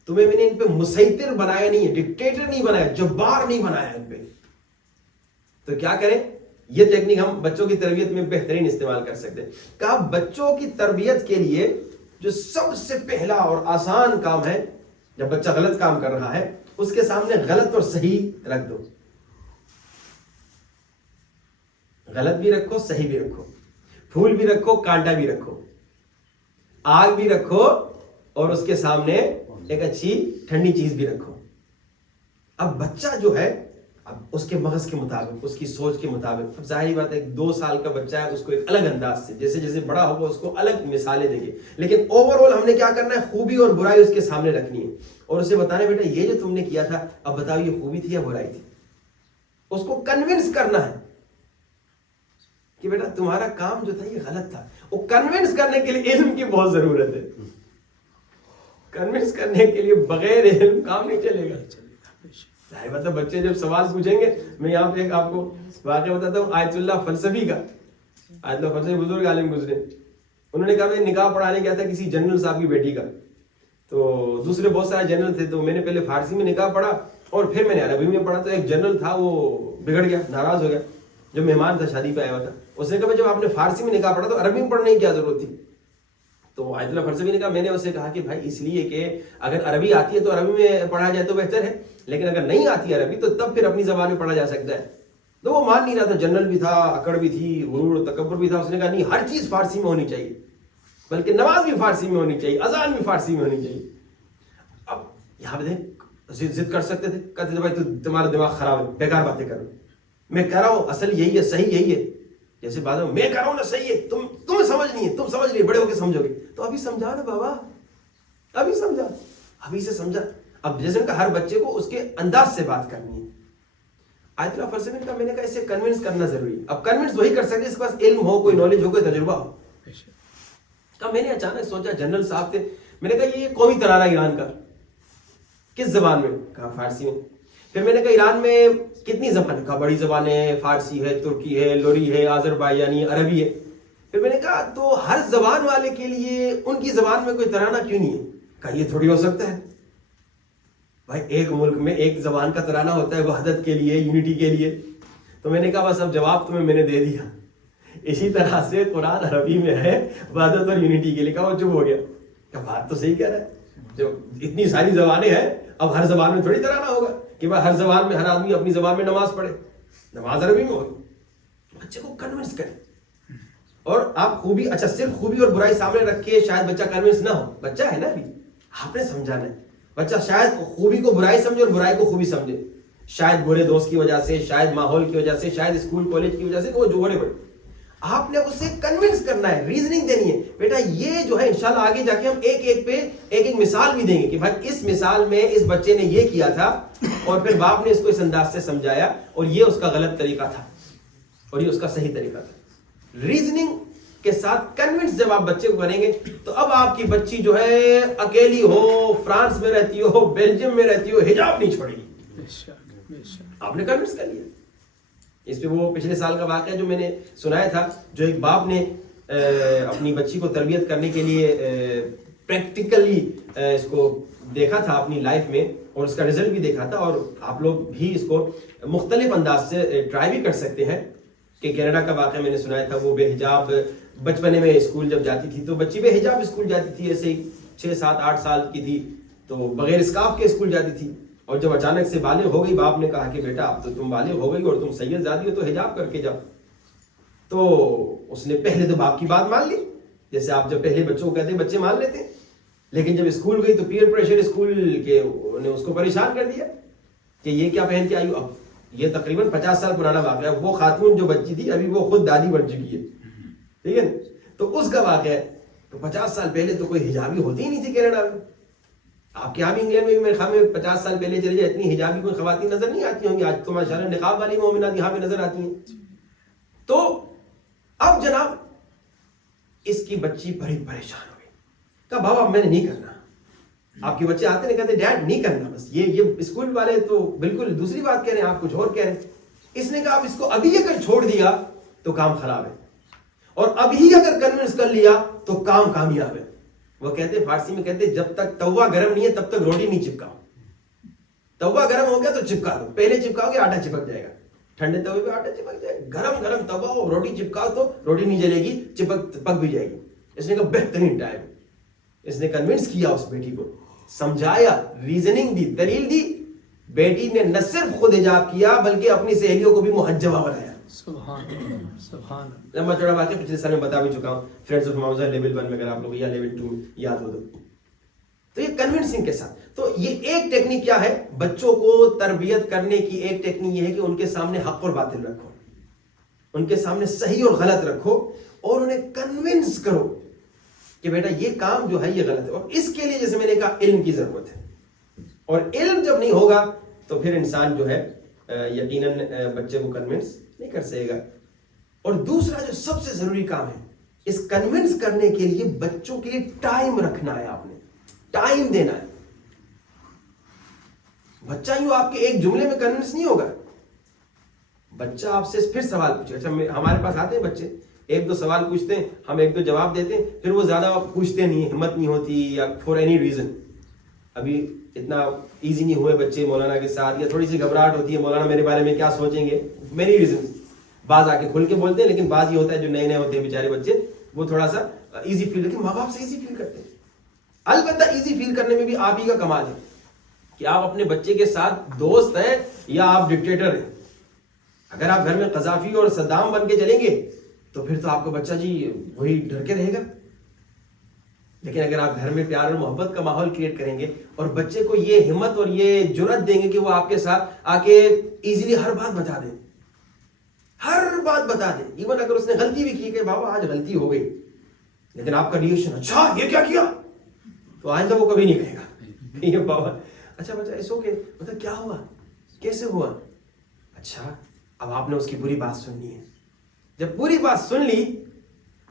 تمہیں میں نے ان پہ مسیطر بنایا نہیں ہے, ڈکٹیٹر نہیں بنایا, جبار نہیں بنایا ان پہ. تو کیا کریں؟ یہ ٹیکنیک ہم بچوں کی تربیت میں بہترین استعمال کر سکتے ہیں. کہا بچوں کی تربیت کے لیے جو سب سے پہلا اور آسان کام ہے, جب بچہ غلط کام کر رہا ہے اس کے سامنے غلط اور صحیح رکھ دو. غلط بھی رکھو, صحیح بھی رکھو, پھول بھی رکھو, کانٹا بھی رکھو, آگ بھی رکھو, اور اس کے سامنے ایک اچھی ٹھنڈی چیز بھی رکھو. اب بچہ جو ہے, اب اس کے مغز کے مطابق, اس کی سوچ کے مطابق, اب ظاہری بات ہے 2 سال کا بچہ ہے, اس کو ایک الگ انداز سے, جیسے جیسے بڑا ہوگا اس کو الگ مثالیں دیں گے, لیکن اوور آل ہم نے کیا کرنا ہے, خوبی اور برائی اس کے سامنے رکھنی ہے, اور اسے بتانا بیٹا یہ جو تم نے کیا تھا, اب بتاؤ یہ خوبی تھی یا برائی تھی. اس کو کنونس کرنا ہے کہ بیٹا تمہارا کام جو تھا یہ غلط تھا. وہ کنونس کرنے کے لیے علم کی بہت ضرورت ہے. کنونس کرنے کے لیے بغیر علم کام نہیں چلے گا. مطلب بچے جب سوال پوچھیں گے, میں یہاں پہ ایک آپ کو واقعہ بتاتا ہوں, آیت اللہ فلسفی کا. آیت اللہ فلسفی بزرگ عالم گزرے, انہوں نے کہا میں نکاح پڑھانے گیا تھا کسی جنرل صاحب کی بیٹی کا, تو دوسرے بہت سارے جنرل تھے, تو میں نے پہلے فارسی میں نکاح پڑھا اور پھر میں نے عربی میں پڑھا. تو ایک جنرل تھا وہ بگڑ گیا, ناراض ہو گیا, جو مہمان تھا شادی پہ آیا ہوا تھا. اس نے کہا جب آپ نے فارسی میں نکاح پڑھا تو عربی میں پڑھنے کی کیا ضرورت تھی. تو آیت اللہ فلسفی نے کہا, میں نے اسے کہا کہ بھائی اس لیے کہ اگر عربی آتی ہے تو عربی میں پڑھا جائے تو بہتر ہے, لیکن اگر نہیں آتی عربی تو تب پھر اپنی زبان میں پڑھا جا سکتا ہے. تو وہ مان نہیں رہا تھا, جنرل بھی تھا, اکڑ بھی تھی, غرور تکبر بھی تھا. اس نے کہا نہیں, ہر چیز فارسی میں ہونی چاہیے, بلکہ نماز بھی فارسی میں ہونی چاہیے, اذان بھی فارسی میں ہونی چاہیے. اب یہاں پہ ضد کر سکتے تھے, کہتے تھے بھائی تمہارا دماغ خراب ہے, بیکار باتیں کرو, میں کہہ رہا ہوں اصل یہی ہے, صحیح یہی ہے. جیسے بات میں کہہ رہا ہوں نا صحیح ہے, تم سمجھ نہیں ہے, تم سمجھ نہیں, بڑے ہو کے سمجھو گے. تو ابھی سمجھا نا بابا, ابھی سمجھا, ابھی سے سمجھا. اب جیسے کہ ہر بچے کو اس کے انداز سے بات کرنی ہے. آیت اللہ فلسفی نے کہا, میں نے کہا اسے کنونس کرنا ضروری ہے. اب کنونس وہی کر سکتے جس کے پاس علم ہو, کوئی نالج ہو, کوئی تجربہ ہو. کہا میں نے اچانک سوچا, جنرل صاحب تھے, میں نے کہا یہ قومی ترانہ ایران کا کس زبان میں؟ کہا فارسی میں. پھر میں نے کہا ایران میں کتنی زبان ہے؟ کہا بڑی زبانیں, فارسی ہے, ترکی ہے, لوری ہے, آذربائیجانی, عربی ہے. پھر میں نے کہا تو ہر زبان والے کے لیے ان کی زبان میں کوئی ترانہ کیوں نہیں ہے؟ کہا یہ تھوڑی ہو سکتا ہے بھائی, ایک ملک میں ایک زبان کا ترانہ ہوتا ہے وحدت کے لیے, یونٹی کے لیے. تو میں نے کہا بس اب جواب تمہیں میں نے دے دیا. اسی طرح سے قرآن عربی میں ہے وحدت اور یونٹی کے لیے. کہا وہ چپ ہو گیا, کہ بات تو صحیح کہہ رہا ہے, جب اتنی ساری زبانیں ہیں اب ہر زبان میں تھوڑی ترانہ ہوگا کہ بھائی ہر زبان میں ہر آدمی اپنی زبان میں نماز پڑھے, نماز عربی میں ہوگی. بچے کو کنونس کریں, اور آپ خوبی, اچھا صرف خوبی اور برائی سامنے رکھ کے شاید بچہ کنونس نہ ہو. بچہ ہے نا ابھی, آپ نے سمجھانا ہے. بچہ شاید خوبی کو برائی سمجھے اور برائی کو خوبی سمجھے, شاید برے دوست کی وجہ سے, شاید ماحول کی وجہ سے, شاید اسکول کالج کی وجہ سے, وہ جو بڑے. آپ نے اسے کنونس کرنا ہے, ریزننگ دینی ہے. بیٹا یہ جو ہے انشاءاللہ آگے جا کے ہم ایک ایک مثال بھی دیں گے کہ بھائی اس مثال میں اس بچے نے یہ کیا تھا اور پھر باپ نے اس کو اس انداز سے سمجھایا اور یہ اس کا غلط طریقہ تھا اور یہ اس کا صحیح طریقہ تھا. ریزننگ کے ساتھ کنونس جب آپ بچے کو کریں گے تو اب آپ کی بچی جو ہے اکیلی ہو, فرانس میں رہتی ہو, بیلجیم میں رہتی ہو, حجاب نہیں چھوڑے گی. آپ نے کنونس کر لیا. اس پہ وہ پچھلے سال کا واقعہ جو میں نے سنایا تھا, جو ایک باپ نے اپنی بچی کو تربیت کرنے کے لیے پریکٹیکلی اس کو دیکھا تھا اپنی لائف میں اور اس کا رزلٹ بھی دیکھا تھا, اور آپ لوگ بھی اس کو مختلف انداز سے ٹرائی بھی کر سکتے ہیں. کہ کینیڈا کا واقعہ میں نے سنایا تھا, وہ بے حجاب بچپنے میں اسکول جب جاتی تھی تو بچی بے حجاب اسکول جاتی تھی, ایسے ہی 6, 7, 8 سال کی تھی تو بغیر اسکارف کے اسکول جاتی تھی, اور جب اچانک سے بالغ ہو گئی باپ نے کہا کہ بیٹا اب تو تم بالغ ہو گئی اور تم سید زادی ہو تو حجاب کر کے جاؤ. تو اس نے پہلے تو باپ کی بات مان لی, جیسے آپ جب پہلے بچوں کو کہتے ہیں بچے مان لیتے ہیں, لیکن جب اسکول گئی تو پیئر پریشر اسکول کے نے اس کو پریشان کر دیا کہ یہ کیا پہن کے آئی ہو. اب یہ تقریباً 50 سال پرانا واقعہ ہے. وہ خاتون جو بچی تھی ابھی وہ خود دادی بن چکی ہے, ٹھیک ہے نا, تو اس کا واقعہ ہے. تو 50 سال پہلے تو کوئی حجابی ہوتی ہی نہیں تھی کینیڈا میں. آپ کے یہاں بھی انگلینڈ میں بھی میرے خیال میں 50 سال پہلے چلے جائے اتنی حجابی کوئی خواتین نظر نہیں آتی ہوں گی. آج تو ماشاءاللہ نقاب والی مومنات یہاں پہ نظر آتی ہیں. تو اب جناب اس کی بچی بڑی پریشان ہو گئی, کہا بابا میں نے نہیں کرنا. آپ کے بچے آتے ہیں کہتے ڈیڈ نہیں کرنا, بس یہ اسکول والے تو بالکل دوسری بات کہہ رہے ہیں, آپ کچھ اور کہہ رہے ہیں. اس نے کہا اب اس کو ابھی اگر چھوڑ دیا تو کام خراب ہے, اور ابھی اگر کنونس کر لیا تو کام کامیاب ہے. وہ کہتے فارسی میں کہتے جب تک توا گرم نہیں ہے تب تک روٹی نہیں چپکاؤ. توا گرم ہو گیا تو چپکا دو, پہلے چپکاؤ گے آٹا چپک جائے گا. ٹھنڈے توے پہ آٹا چپک جائے گا, گرم توا ہو روٹی چپکاؤ تو روٹی نہیں جلے گی, پک بھی جائے گی. اس نے کہا بہترین ٹائم. اس نے کنونس کیا اس بیٹی کو, سمجھایا, ریزننگ دی, دلیل دی. بیٹی نے نہ صرف خود حجاب کیا بلکہ اپنی سہیلیوں کو بھی محجبہ بنایا. سبحان اللہ. میں چوڑا واقعہ پچھلے سال میں بتا بھی چکا ہوں, فرینڈز آف معاوضہ لیول 1 میں اگر آپ لوگ یا لیول 2 یاد ہو تو یہ کنونسنگ کے ساتھ. تو یہ ایک ٹیکنیک کیا ہے بچوں کو تربیت کرنے کی, ایک ٹیکنیک یہ ہے کہ ان کے سامنے حق اور باطل رکھو, ان کے سامنے صحیح اور غلط رکھو اور انہیں کنونس کرو کہ بیٹا یہ کام جو ہے یہ غلط ہے. اور اس کے لیے جیسے میں نے کہا علم کی ضرورت ہے, اور علم جب نہیں ہوگا تو پھر انسان جو ہے یقیناً بچے کو کنونس نہیں کر سکے گا. اور دوسرا جو سب سے ضروری کام ہے اس کنونس کرنے کے لیے بچوں کے لیے ٹائم رکھنا ہے. آپ نے ٹائم دینا ہے. بچہ یوں آپ کے ایک جملے میں کنونس نہیں ہوگا. بچہ آپ سے پھر سوال پوچھے. اچھا ہمارے پاس آتے ہیں بچے, 1-2 سوال پوچھتے ہیں, ہم 1-2 جواب دیتے ہیں, پھر وہ زیادہ پوچھتے نہیں, ہمت نہیں ہوتی یا فور اینی ریزن. ابھی اتنا ایزی نہیں ہوئے بچے مولانا کے ساتھ, یا تھوڑی سی گھبراہٹ ہوتی ہے مولانا میرے بارے میں کیا سوچیں گے, مینی ریزن. بعض آ کے کھل کے بولتے ہیں, لیکن بعض یہ ہوتا ہے جو نئے نئے ہوتے ہیں بیچارے بچے وہ تھوڑا سا ایزی فیل, لیکن ماں باپ سے ایزی فیل کرتے ہیں. البتہ ایزی فیل کرنے میں بھی آپ ہی کا کمال ہے کہ آپ اپنے بچے کے ساتھ دوست ہیں یا آپ ڈکٹیٹر ہیں. اگر آپ گھر میں قذافی اور صدام بن کے چلیں گے تو پھر تو آپ کا بچہ جی وہی ڈر کے رہے گا. لیکن اگر آپ گھر میں پیار اور محبت کا ماحول کریٹ کریں گے اور بچے کو یہ ہمت اور یہ جرأت دیں گے کہ وہ آپ کے ساتھ آ کے ایزیلی ہر بات بتا دیں, ہر بات بتا دیں. ایون اگر اس نے غلطی بھی کی کہ بابا آج غلطی ہو گئی, لیکن آپ کا ریئیکشن اچھا یہ کیا کیا, تو آئندہ وہ کبھی نہیں کہے گا یہ بابا اچھا بچہ اس اوکے مطلب کیا ہوا, کیسے ہوا, اچھا. اب آپ نے اس کی پوری بات سننی ہے. جب پوری بات سن لی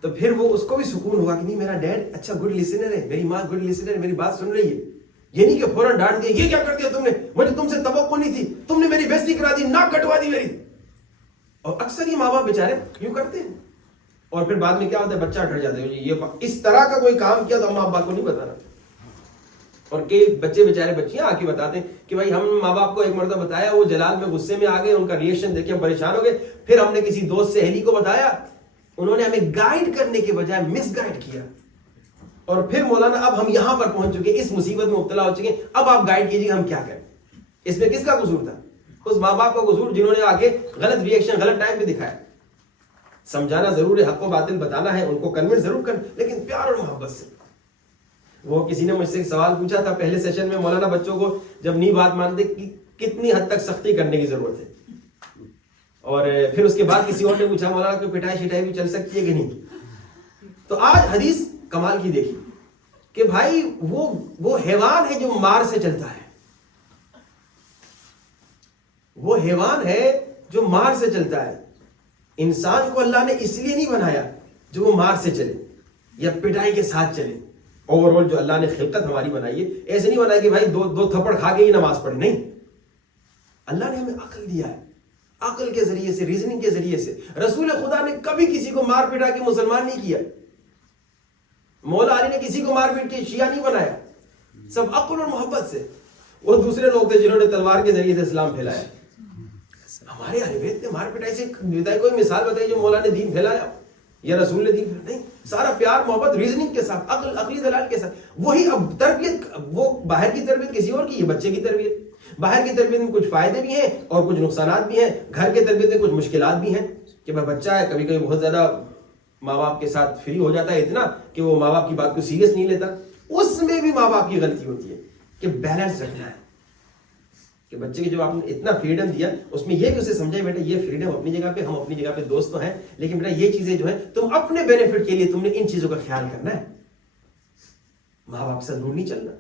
تو پھر وہ اس کو بھی سکون ہوا کہ نہیں میرا ڈیڈ اچھا گڈ لسنر ہے, میری ماں گڈ لسنر ہے, میری بات سن رہی ہے. یہ نہیں کہ فوراً ڈانٹ دیا, یہ کیا کر دیا تم نے, مجھے تم سے توقع نہیں تھی, تم نے میری بےزتی کرا دی, ناک کٹوا دی میری. اور اکثر یہ ماں باپ بیچارے یوں کرتے ہیں, اور پھر بعد میں کیا ہوتا ہے بچہ ڈر جاتا ہے, یہ اس طرح کا کوئی کام کیا تو ہم ماں باپ کو نہیں بتانا. اور کئی بچے بیچارے بچیاں آ کے بتاتے ہیں کہ بھائی ہم ماں باپ کو ایک مرتبہ بتایا, وہ جلال میں غصے میں آ گئے, ان کا ریئیکشن دیکھ کے ہم پریشان ہو گئے, پھر ہم نے کسی دوست سہیلی کو بتایا, انہوں نے ہمیں گائیڈ کرنے کے بجائے مس گائیڈ کیا, اور پھر مولانا اب ہم یہاں پر پہنچ چکے, اس مصیبت میں مبتلا ہو چکے, اب آپ گائیڈ کیجیے ہم کیا کریں. اس میں کس کا قصور تھا؟ اس ماں باپ کا قصور جنہوں نے آ کے غلط ریئیکشن غلط ٹائم پہ دکھایا. سمجھانا ضرور ہے, حق و باطل بتانا ہے, ان کو کنونس ضرور کرنا, لیکن پیار اور محبت سے. وہ کسی نے مجھ سے ایک سوال پوچھا تھا پہلے سیشن میں, مولانا بچوں کو جب نہیں بات مانتے کتنی حد تک سختی کرنے کی ضرورت ہے. اور پھر اس کے بعد کسی اور نے پوچھا مولانا کوئی پٹائی شٹائی بھی چل سکتی ہے کہ نہیں؟ تو آج حدیث کمال کی دیکھی کہ بھائی وہ حیوان ہے جو مار سے چلتا ہے، وہ حیوان ہے جو مار سے چلتا ہے. انسان کو اللہ نے اس لیے نہیں بنایا جو وہ مار سے چلے یا پٹائی کے ساتھ چلے. اوور آل جو اللہ نے خلقت ہماری بنائی ہے ایسے نہیں بنایا کہ بھائی دو تھپڑ کھا کے ہی نماز پڑھے، نہیں. اللہ نے ہمیں عقل دیا ہے، عقل کے ذریعے سے، ریزننگ کے ذریعے سے. رسول خدا نے کبھی کسی کو مار پیٹا کے مسلمان نہیں کیا. مولا علی نے کسی کو مار پیٹ کے شیعہ نہیں بنایا، سب عقل اور محبت سے. وہ دوسرے لوگ تھے جنہوں نے تلوار کے ذریعے سے اسلام پھیلایا. ہمارے اہل بیت نے مار پٹائی سے کوئی مثال بتائی جو مولا نے دین پھیلایا یا رسول نے دین پھیلایا؟ نہیں. سارا پیار محبت ریزننگ کے ساتھ، عقلی دلائل کے ساتھ. وہی اب تربیت، وہ باہر کی تربیت کسی اور کی، یہ بچے کی تربیت. باہر کی تربیت میں کچھ فائدے بھی ہیں اور کچھ نقصانات بھی ہیں. گھر کے تربیت میں کچھ مشکلات بھی ہیں کہ بچہ ہے کبھی کبھی بہت زیادہ ماں باپ کے ساتھ فری ہو جاتا ہے اتنا کہ وہ ماں باپ کی بات کو سیریس نہیں لیتا. اس میں بھی ماں باپ کی غلطی ہوتی ہے کہ بیلنس رکھنا ہے کہ بچے کی جو آپ نے اتنا فریڈم دیا اس میں یہ بھی اسے سمجھائے بیٹا یہ فریڈم اپنی جگہ پہ، ہم اپنی جگہ پہ دوست تو ہیں، لیکن بیٹا یہ چیزیں جو ہیں تم اپنے بینیفٹ کے لیے تم نے ان چیزوں کا خیال کرنا ہے. ماں باپ سے دور نہیں چلنا.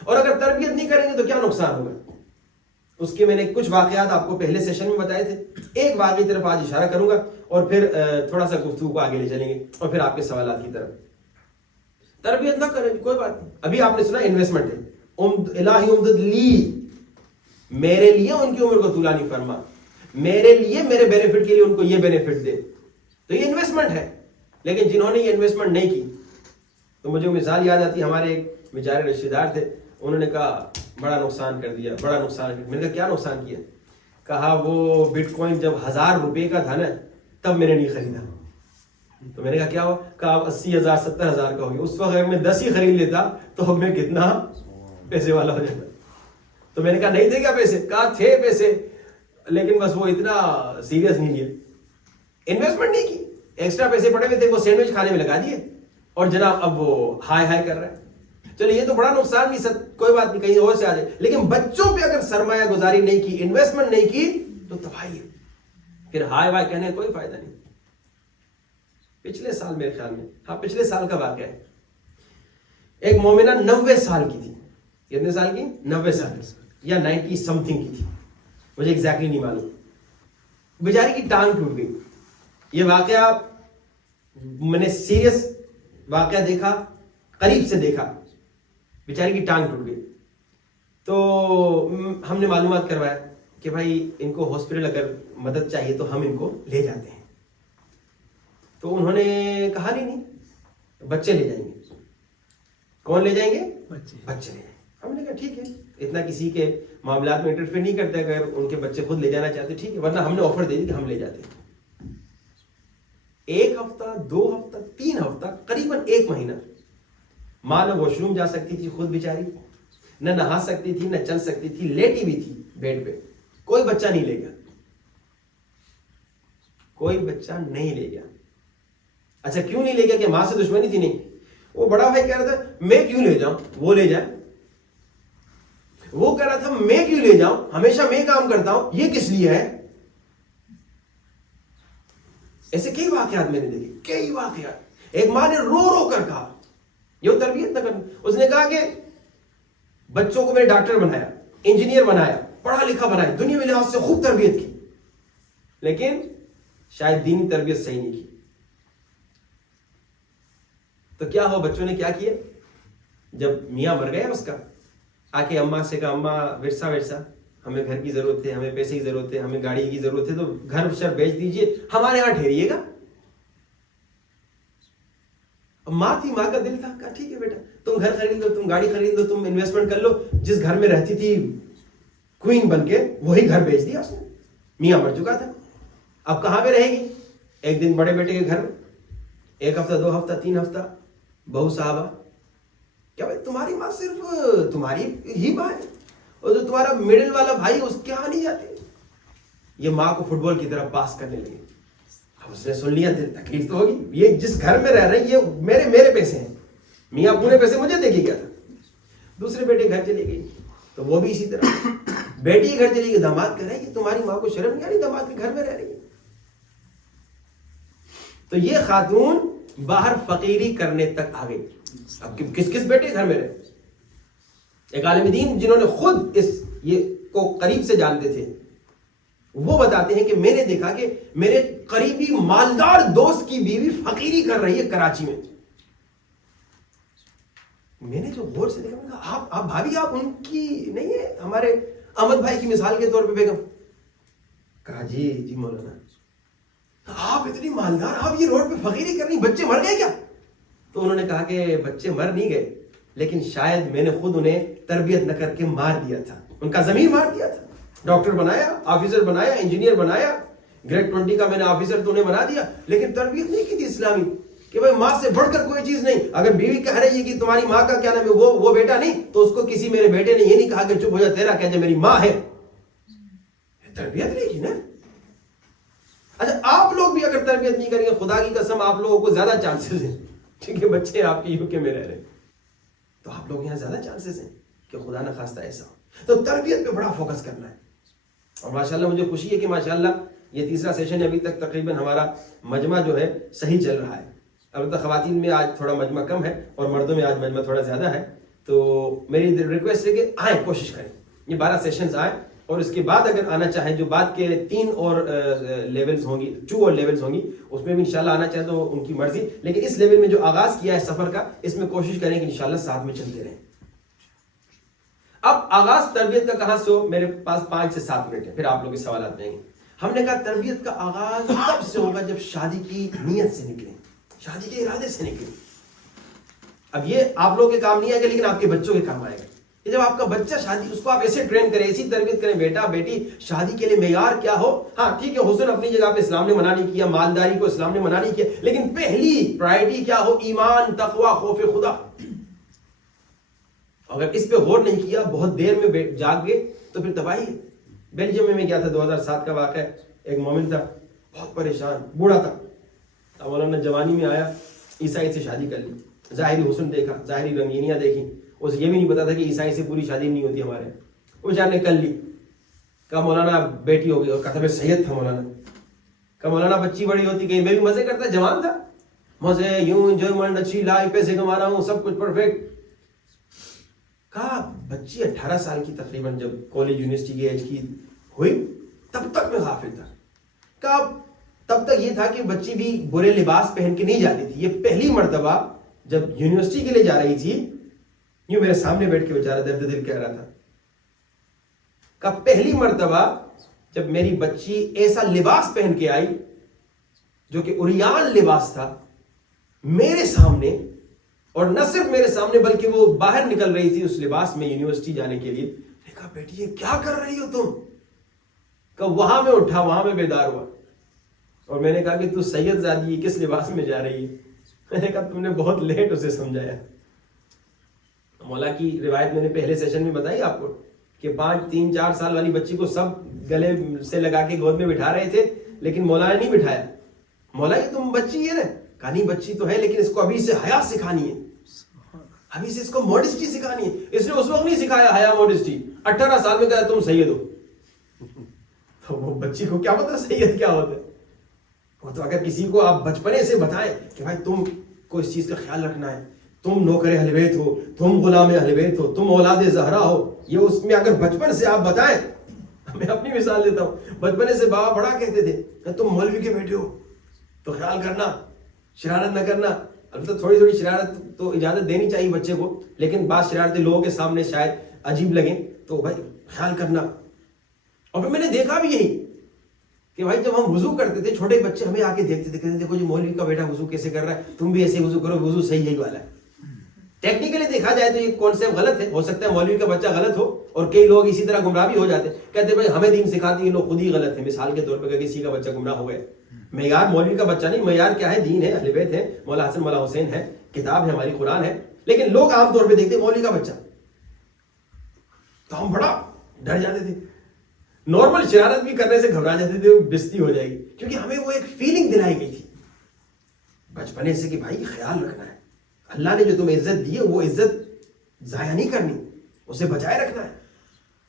اور اگر تربیت نہیں کریں گے تو کیا نقصان ہوگا؟ اس کے میں نے کچھ واقعات آپ کو پہلے سیشن میں بتائے تھے. ایک واقعی طرف آج اشارہ کروں گا اور پھر تھوڑا سا گفتگو کو آگے لے چلیں گے اور پھر آپ کے سوالات کی طرف. تربیت نہ کریں کوئی بات نہیں. ابھی آپ نے سنا انویسٹمنٹ ہے، الہی امدد لی، میرے لیے ان کی عمر کو طولانی فرما، میرے لیے میرے بینیفٹ کے لیے ان کو یہ بینیفٹ دے. تو یہ انویسٹمنٹ ہے. لیکن جنہوں نے یہ انویسٹمنٹ نہیں کی تو مجھے مثال یاد آتی ہے. ہمارے ایک بیچارے رشتے دار تھے، انہوں نے کہا بڑا نقصان کر دیا، بڑا نقصان کر دیا. میں نے کہا کیا نقصان کیا؟ کہا وہ بٹ کوائن جب 1000 روپے کا تھا نا تب میں نے نہیں خریدا. تو میں نے کہا کیا ہوا؟ کہا 80,000 70,000 کا ہو گیا. اس وقت اگر میں 10 ہی خرید لیتا تو اب میں کتنا پیسے والا ہو جاتا. تو میں نے کہا نہیں تھے کیا پیسے؟ کہا تھے پیسے لیکن بس وہ اتنا سیریس نہیں لیا، انویسٹمنٹ نہیں کی. ایکسٹرا پیسے پڑے ہوئے تھے وہ سینڈوچ کھانے میں لگا دیے اور جناب اب وہ ہائی ہائی کر رہا ہے. چلو یہ تو بڑا نقصان نہیں، کوئی بات نہیں، کہیں اور سے آ جائے. لیکن بچوں پہ اگر سرمایہ گزاری نہیں کی، انویسٹمنٹ نہیں کی تو تباہی ہے. پھر ہائی وائی کہنے کا کوئی فائدہ نہیں. پچھلے سال میرے خیال میں، ہاں پچھلے سال کا واقعہ ہے، ایک مومنہ 90 سال کی تھی. کتنے سال کی؟ 90 سال یا 90 سم تھنگ کی تھی، مجھے ایگزیکٹلی نہیں معلوم. بیچاری کی ٹانگ ٹوٹ گئی. یہ واقعہ میں نے سیریس واقعہ دیکھا، قریب سے دیکھا. بیچاری کی ٹانگ ٹوٹ گئی. تو ہم نے معلومات کروایا کہ بھائی ان کو ہاسپٹل اگر مدد چاہیے تو ہم ان کو لے جاتے ہیں. تو انہوں نے کہا نہیں بچے لے جائیں گے. کون لے جائیں گے؟ بچے لے جائیں گے. ہم نے کہا ٹھیک ہے، اتنا کسی کے معاملات میں انٹرفیئر نہیں کرتے. اگر ان کے بچے خود لے جانا چاہتے ٹھیک ہے، ورنہ ہم نے آفر دے دی کہ ہم لے جاتے ہیں. 1 ہفتہ 2 ہفتہ 3 ہفتہ قریباً 1 مہینہ ماں نہ واش روم جا سکتی تھی، خود بیچاری نہ نہا سکتی تھی، نہ چل سکتی تھی، لیٹی ہوئی تھی بیڈ پہ. کوئی بچہ نہیں لے گیا، کوئی بچہ نہیں لے گیا. اچھا کیوں نہیں لے گیا؟ کہ ماں سے دشمنی تھی؟ نہیں. وہ بڑا بھائی کہہ رہا تھا میں کیوں لے جاؤں، وہ لے جائے. وہ کہہ رہا تھا میں کیوں لے جاؤں، ہمیشہ میں کام کرتا ہوں، یہ کس لیے ہے. ایسے کئی واقعات میں نے دیکھے، کئی واقعات. ایک ماں نے رو رو کر کہا یہ تربیت نہ کرنا. اس نے کہا کہ بچوں کو میں نے ڈاکٹر بنایا، انجینئر بنایا، پڑھا لکھا بنایا، دنیا میں لحاظ سے خوب تربیت کی، لیکن شاید دینی تربیت صحیح نہیں کی. تو کیا ہو، بچوں نے کیا کیا؟ جب میاں مر گیا اس کا، آ کے اماں سے کہا اماں ورثہ ہمیں گھر کی ضرورت ہے، ہمیں پیسے کی ضرورت ہے، ہمیں گاڑی کی ضرورت ہے، تو گھر شر بیچ دیجئے، ہمارے یہاں ٹھہریے گا. ماں تھی، ماں کا دل تھا. کہا ٹھیک ہے بیٹا تم گھر خرید لو، تم گاڑی خرید لو، تم انویسٹمنٹ کر لو. جس گھر میں رہتی تھی کوئین بن کے وہی گھر بیچ دیا اس نے. میاں مر چکا تھا، اب کہاں پہ رہے گی؟ ایک دن بڑے بیٹے کے گھر میں، 1 ہفتہ 2 ہفتہ 3 ہفتہ بہو صاحبہ. کیا بھائی تمہاری ماں صرف تمہاری ہی ماں ہے اور جو تمہارا مڈل والا بھائی اس کے یہاں نہیں جاتے؟ یہ ماں کو فٹ بال کی طرح پاس کرنے لگے. اب اس نے سن لیا، تکلیف تو ہوگی. یہ جس گھر میں رہ رہے ہیں یہ میرے پیسے ہیں، میاں پورے پیسے مجھے دے کے گیا تھا. دوسرے بیٹے گھر چلی گئی تو وہ بھی اسی طرح بیٹی گھر چلی گئی، داماد کہہ رہے ہیں کہ تمہاری ماں کو شرم نہیں آ رہی داماد کے گھر میں رہ رہی ہے؟ تو یہ خاتون باہر فقیری کرنے تک آ گئی. اب کس کس بیٹے گھر میں رہے؟ ایک عالم دین جنہوں نے خود یہ کو قریب سے جانتے تھے، وہ بتاتے ہیں کہ میں نے دیکھا کہ میرے قریبی مالدار دوست کی بیوی فقیری کر رہی ہے کراچی میں. میں نے جو غور سے دیکھا، میں نے کہا آپ بھابھی آپ ان کی نہیں ہے ہمارے احمد بھائی کی مثال کے طور پہ بیگم؟ کہا جی مولانا آپ اتنی مالدار، آپ یہ روڈ پہ فقیری کر رہی، بچے مر گئے کیا؟ تو انہوں نے کہا کہ بچے مر نہیں گئے، لیکن شاید میں نے خود انہیں تربیت نہ کر کے مار دیا تھا، ان کا ضمیر مار دیا تھا. ڈاکٹر بنایا، آفیسر بنایا، انجینئر بنایا، گریڈ 20 کا میں نے آفیسر تو انہیں بنا دیا، لیکن تربیت نہیں کی تھی اسلامی کہ بھائی ماں سے بڑھ کر کوئی چیز نہیں. اگر بیوی کہہ رہی ہے کہ تمہاری ماں کا کیا نام ہے وہ بیٹا نہیں، تو اس کو کسی میرے بیٹے نے یہ نہیں کہا کہ چپ ہو جا، تیرا کہہ جا میری ماں ہے. تربیت نہیں کی نا. اچھا آپ لوگ بھی اگر تربیت نہیں کریں گے، خدا کی قسم آپ لوگوں کو زیادہ چانسز ہیں، کیونکہ بچے آپ کے یو کے میں رہ رہے ہیں، تو آپ لوگ یہاں زیادہ چانسز ہیں کہ خدا نہ خواستہ ایسا ہو. تو تربیت پہ بڑا فوکس کرنا ہے. اور ماشاءاللہ مجھے خوشی ہے کہ ماشاءاللہ یہ تیسرا سیشن ہے، ابھی تک تقریباً ہمارا مجمع جو ہے صحیح چل رہا ہے. البتہ خواتین میں آج تھوڑا مجمع کم ہے اور مردوں میں آج مجمع تھوڑا زیادہ ہے. تو میری ریکویسٹ ہے کہ آئیں، کوشش کریں یہ 12 سیشنز آئیں، اور اس کے بعد اگر آنا چاہیں جو بعد کے 3 اور لیولز ہوں گی، 2 اور لیولز ہوں گی، اس میں بھی انشاءاللہ آنا چاہیں تو ان کی مرضی، لیکن اس لیول میں جو آغاز کیا ہے سفر کا، اس میں کوشش کریں کہ انشاءاللہ ساتھ میں چلتے رہیں. اب آغاز تربیت کا کہاں سے ہو؟ میرے پاس 5 سے 7 منٹ ہے، پھر آپ لوگ کے سوالات میں آئیں گے. ہم نے کہا تربیت کا آغاز تب سے ہوگا جب شادی کی نیت سے نکلیں، شادی کے ارادے سے نکلیں. اب یہ آپ لوگوں کے کام نہیں آئے گا، لیکن آپ کے بچوں کے کام آئے گا. کہ جب آپ کا بچہ شادی، اس کو آپ ایسے ٹرین کریں، ایسی تربیت کریں، بیٹا بیٹی شادی کے لیے معیار کیا ہو. ہاں ٹھیک ہے، حسن اپنی جگہ پہ اسلام نے منع نہیں کیا، مالداری کو اسلام نے منع نہیں کیا، لیکن پہلی پرائرٹی کیا ہو؟ ایمان، تقوی، خوف خدا. اگر اس پہ غور نہیں کیا، بہت دیر میں جاگ گئے تو پھر تباہی ہے. بیلجیم میں گیا تھا، 2007 کا واقعہ ہے. ایک مومن تھا، بہت پریشان، بوڑھا تھا. اب مولانا جوانی میں آیا، عیسائی سے شادی کر لی، ظاہری حسن دیکھا، ظاہری رنگینیاں دیکھی. اسے یہ بھی نہیں پتا تھا کہ عیسائی سے پوری شادی نہیں ہوتی ہمارے. وہ بیچارے نے کر لی. کہا مولانا بیٹی ہو گئی، اور کہا میں سید تھا مولانا. کہا مولانا بچی بڑی ہوتی گئی، میں بھی مزے کرتا، جوان تھا، مزے، یوں انجوائمنٹ، اچھی لائف، پیسے کما رہا ہوں، سب کچھ پرفیکٹ. کہا بچی 18 سال کی تقریباً جب کالج یونیورسٹی کی ایج کی ہوئی، تب تک میں غافل تھا. کہا تب تک یہ تھا کہ بچی بھی برے لباس پہن کے نہیں جاتی تھی. یہ پہلی مرتبہ جب یونیورسٹی کے لیے جا رہی تھی، یوں میرے سامنے بیٹھ کے بیچارہ درد دل کہہ رہا تھا. کہا پہلی مرتبہ جب میری بچی ایسا لباس پہن کے آئی جو کہ عریان لباس تھا میرے سامنے، اور نہ صرف میرے سامنے بلکہ وہ باہر نکل رہی تھی اس لباس میں یونیورسٹی جانے کے لیے. میں کہا بیٹی یہ کیا کر رہی ہو تم؟ کہ وہاں میں اٹھا، وہاں میں بیدار ہوا، اور میں نے کہا کہ تو سید زادی کس لباس میں جا رہی ہے؟ میں نے کہا تم نے بہت لیٹ اسے سمجھایا. مولا کی روایت میں نے پہلے سیشن میں بتائی آپ کو کہ 5 3 4 سال والی بچی کو سب گلے سے لگا کے گود میں بٹھا رہے تھے، لیکن مولا نے نہیں بٹھایا. مولا یہ تم بچی ہے نا؟ کہا نہیں بچی تو ہے، لیکن اس کو ابھی سے حیا سکھانی ہے، ابھی سے اس کو موڈسٹی سکھانی ہے. اس نے اس وقت نہیں سکھایا حیا موڈسٹی، 18 سال میں کہا تم سید ہو. تو وہ بچی کو کیا پتا سید کیا ہوتا ہے؟ وہ تو اگر کسی کو آپ بچپنے سے بتائیں کہ بھائی تم کو اس چیز کا خیال رکھنا ہے، تم نوکر اہل بیت ہو، تم غلام اہل بیت ہو، تم اولاد زہرا ہو، یہ اس میں اگر بچپن سے آپ بتائیں. میں اپنی مثال دیتا ہوں، بچپنے سے بابا بڑا کہتے تھے تم مولوی کے بیٹے ہو تو خیال کرنا، شرارت نہ کرنا. البتہ تھوڑی تھوڑی شرارت تو اجازت دینی چاہیے بچے کو، لیکن بعض شرارتیں لوگوں کے سامنے شاید عجیب لگیں، تو بھائی خیال کرنا. اور پھر میں نے دیکھا بھی یہی کہ بھائی جب ہم وضو کرتے تھے، چھوٹے بچے ہمیں آ کے دیکھتے تھے، کہتے دیکھو جو مولوی کا بیٹا وضو کیسے کر رہا ہے، تم بھی ایسے وضو کرو، وضو صحیح یہی والا ہے. ٹیکنیکلی دیکھا جائے تو یہ کانسیپٹ غلط ہے، ہو سکتا ہے مولوی کا بچہ غلط ہو، اور کئی لوگ اسی طرح گمراہ بھی ہو جاتے ہیں، کہتے بھائی ہمیں دین سکھاتے ہیں، یہ لوگ خود ہی غلط ہیں. مثال کے طور پہ کسی کا بچہ گمراہ ہو گیا، معیار مولوی کا بچہ نہیں، معیار کیا ہے؟ دین ہے، اہل بیت ہے، مولا حسن مولا حسین ہے، کتاب ہے ہماری قرآن ہے. لیکن لوگ عام طور پہ دیکھتے مولوی کا بچہ، تو ہم بڑا ڈر جاتے تھے، نارمل شرارت بھی کرنے سے گھبرا جاتے تھے، بستی ہو جائے گی، کیونکہ ہمیں وہ ایک فیلنگ دلائی گئی تھی بچپنے سے کہ بھائی خیال رکھنا ہے، اللہ نے جو تمہیں عزت دی ہے وہ عزت ضائع نہیں کرنی، اسے بچائے رکھنا ہے.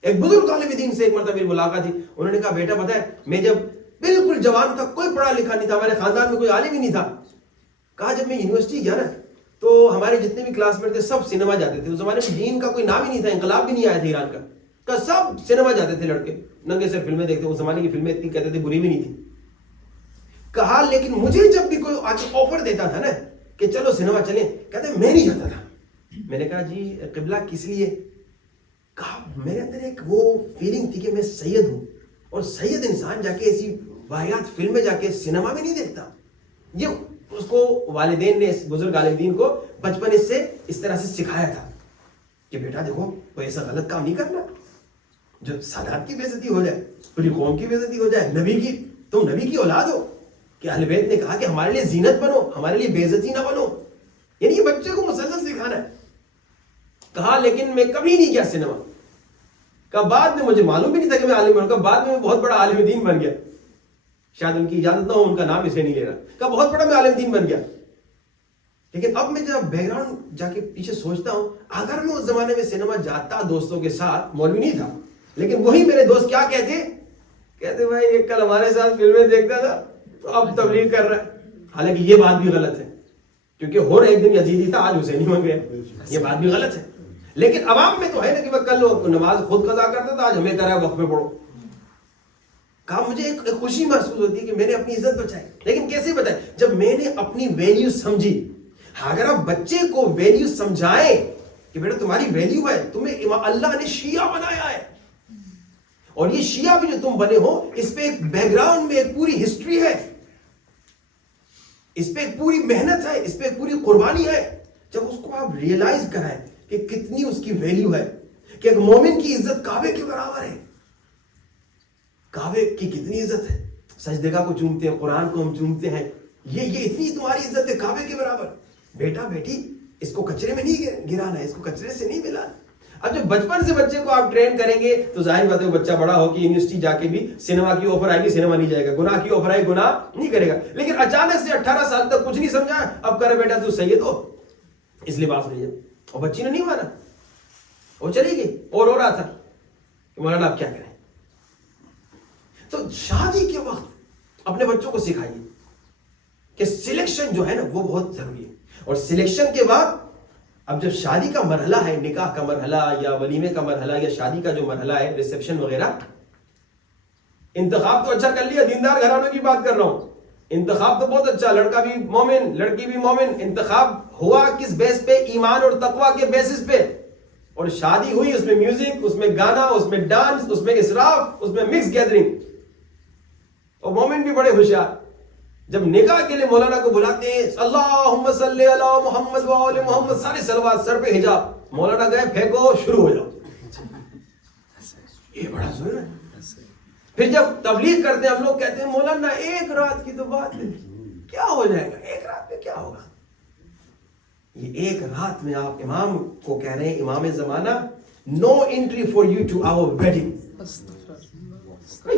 ایک بزرگ عالم دین سے ایک مرتبہ میری ملاقات تھی. انہوں نے کہا بیٹا پتہ ہے میں جب بالکل جوان تھا, کوئی پڑھا لکھا نہیں تھا, ہمارے خاندان میں کوئی عالم ہی نہیں تھا. کہا جب میں یونیورسٹی گیا نا تو ہمارے جتنے بھی کلاس میٹ تھے سب سنیما جاتے تھے. اس زمانے میں دین کا کوئی نام ہی نہیں تھا, انقلاب بھی نہیں آیا تھا ایران کا. کہا سب سنیما جاتے تھے لڑکے, ننگے سر فلمیں دیکھتے. اس زمانے کی فلمیں اتنی کہتے تھے بری بھی نہیں تھی. کہا لیکن مجھے جب بھی کوئی آج آفر دیتا تھا نا کہ چلو سنیما چلیں, کہتے میں نہیں جاتا تھا. میں نے کہا جی قبلہ کس لیے؟ کہا میرے اندر ایک وہ فیلنگ تھی کہ میں سید ہوں, اور سید انسان جا کے ایسی واحد فلم میں جا کے سنیما میں نہیں دیکھتا. یہ اس کو والدین نے, اس بزرگ عالم دین کو بچپن سے اس طرح سے سکھایا تھا کہ بیٹا دیکھو کوئی ایسا غلط کام نہیں کرنا جو سادات کی بے عزتی ہو جائے, پوری قوم کی بے عزتی ہو جائے. نبی کی, تم نبی کی اولاد ہو کہ اہل بیت نے کہا کہ ہمارے لیے زینت بنو, ہمارے لیے بے عزتی نہ بنو. یعنی یہ بچے کو مسلسل سکھانا ہے. کہا لیکن میں کبھی نہیں گیا سنیما. کہا بعد میں مجھے معلوم بھی نہیں تھا کہ میں عالم بنوں گا, بعد میں بہت بڑا عالم دین بن گیا. شاید ان کی اجازت نہ ہو, ان کا نام اسے نہیں لے رہا. کہا بہت بڑا میں عالم دین بن گیا. لیکن اب میں جب بیک گراؤنڈ جا کے پیچھے سوچتا ہوں, اگر میں اس زمانے میں سنیما جاتا دوستوں کے ساتھ, مولوی نہیں تھا لیکن وہی میرے دوست کیا کہتے بھائی ایک کل ہمارے ساتھ فلمیں دیکھتا تھا تو اب تبلیغ کر رہا ہے. حالانکہ یہ بات بھی غلط ہے, کیونکہ ہور ایک دن یزیدی تھا آج حسینی بن گیا. یہ بات بھی غلط ہے. لیکن عوام میں تو ہے نا کہ میں کل نماز خود قضا کرتا تھا, آج ہمیں کرا ہے وقت میں پڑھو. کہا مجھے ایک خوشی محسوس ہوتی ہے کہ میں نے اپنی عزت بچائی. لیکن کیسے بتائیں؟ جب میں نے اپنی ویلیو سمجھی. اگر آپ بچے کو ویلیو سمجھائیں کہ بیٹا تمہاری ویلیو ہے, تمہیں اللہ نے شیعہ بنایا ہے, اور یہ شیعہ بھی جو تم بنے ہو اس پہ ایک بیک گراؤنڈ میں ایک پوری ہسٹری ہے, اس پہ ایک پوری محنت ہے, اس پہ ایک پوری قربانی ہے. جب اس کو آپ ریئلائز کرائیں کہ کتنی اس کی ویلیو ہے, کہ ایک مومن کی عزت کعبے کے برابر ہے. کعبے کی کتنی عزت ہے, سجدگاہ کو چومتے ہیں, قرآن کو ہم چومتے ہیں, یہ اتنی تمہاری عزت ہے کعبے کے برابر. بیٹا بیٹی اس کو کچرے میں نہیں گرانا ہے, اس کو کچرے سے نہیں ملانا. اب جب بچپن سے بچے کو آپ ٹرین کریں گے تو ظاہر بات ہے بچہ بڑا ہو کہ یونیورسٹی جا کے بھی سنیما کی آفر آئے گی, سنیما نہیں جائے گا. گناہ کی آفر آئے, گناہ نہیں کرے گا. لیکن اچانک سے 18 سال تک کچھ نہیں سمجھا, اب کرے بیٹا تو سید ہو, اس لباس میں جا. اور بچی نے نہیں مانا, وہ چلی گئی اور رو رہا تھا کہ مولانا آپ کیا کریں. تو شادی کے وقت اپنے بچوں کو سکھائیے کہ سلیکشن جو ہے نا وہ بہت ضروری ہے. اور سلیکشن کے بعد اب جب شادی کا مرحلہ ہے, نکاح کا مرحلہ یا ولیمے کا مرحلہ یا شادی کا جو مرحلہ ہے, ریسیپشن وغیرہ, انتخاب تو اچھا کر لیا, دیندار گھرانوں کی بات کر رہا ہوں, انتخاب تو بہت اچھا, لڑکا بھی مومن لڑکی بھی مومن. انتخاب ہوا کس بیس پہ؟ ایمان اور تقوی کے بیسس پہ. اور شادی ہوئی, اس میں میوزک, اس میں گانا, اس میں ڈانس, اس میں اسراف, اس میں مکس گیدرنگ. اور مومن بھی بڑے ہوشیار, جب نکاح کے لیے مولانا کو بلاتے ہیں اللہم صلی علی محمد و آل محمد, سارے صلوات, سر پہ حجاب, مولانا گئے پھینکو شروع ہو جاؤ. یہ بڑا ضرور ہے. پھر جب تبلیغ کرتے ہیں ہم لوگ کہتے ہیں مولانا ایک رات کی تو بات ہے, کیا ہو جائے گا, ایک رات میں کیا ہوگا. یہ ایک رات میں آپ امام کو کہہ رہے ہیں, امام زمانہ, no entry for you to our wedding.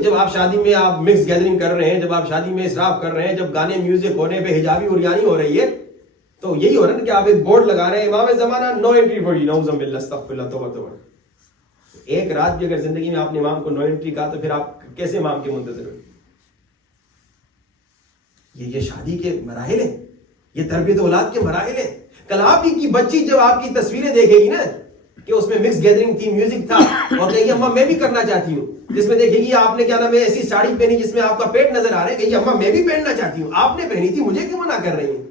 جب آپ شادی میں آپ مکس گیدرنگ کر رہے ہیں, جب آپ شادی میں اسراف کر رہے ہیں, جب گانے میوزک ہونے پہ حجابی اوریانی ہو رہی ہے, تو یہی ہو رہا ہے کہ آپ ایک بورڈ لگا رہے ہیں امام زمانہ, نو انٹری فار یو, نعوذ باللہ, استغفر اللہ, توبہ توبہ. ایک رات بھی اگر زندگی میں آپ نے امام کو نو انٹری کہا تو پھر آپ کیسے امام کے منتظر ہوئے. یہ شادی کے مراحل ہیں, یہ تربیت اولاد کے مراحل ہیں. کل آپ کی بچی جب آپ کی تصویریں دیکھے گی نا کہ اس میں مکس گیدرنگ تھی, میوزک تھا, اور کہے گی اماں میں بھی کرنا چاہتی ہوں, جس میں دیکھے گی آپ نے کیا نام ہے ایسی ساڑی پہنی جس میں آپ کا پیٹ نظر آ رہا ہے, کہے گی اماں میں بھی پہننا چاہتی ہوں, آپ نے پہنی تھی مجھے کیوں منع کر رہی ہیں.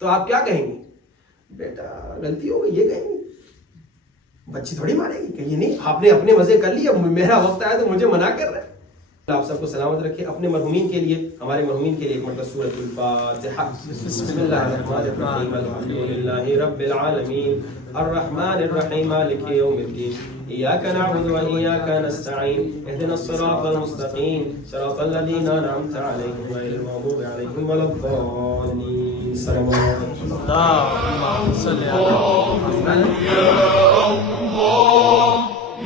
تو آپ کیا کہیں گے؟ بیٹا غلطی ہو گئی, یہ کہیں گے. بچی تھوڑی مانے گی کہ یہ نہیں, آپ نے اپنے مزے کر لیے, میرا وقت آیا تو مجھے منع کر رہے. آپ سب کو سلامت رکھے. اپنے مرحومین کے لیے, ہمارے مرحومین کے لیے ایک مرتبہ سورۃ الفاتحہ. بسم اللہ الرحمن الرحیم, الحمدللہ رب العالمین, الرحمن الرحیم, مالک یوم الدین, ایاک نعبد و ایاک نستعین, اهدنا الصراط المستقیم, صراط الذین انعمت علیہم غیر المغضوب علیہم ولا الضالین. صلی اللہ علیہ وسلم. اللهم صل علی محمد. یا اللہ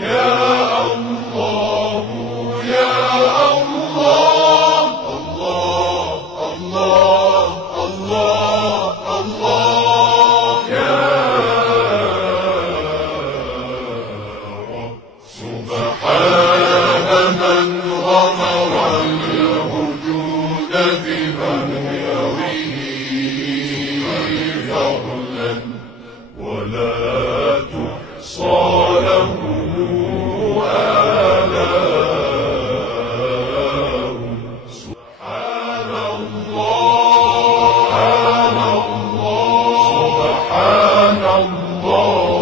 یا Allah الله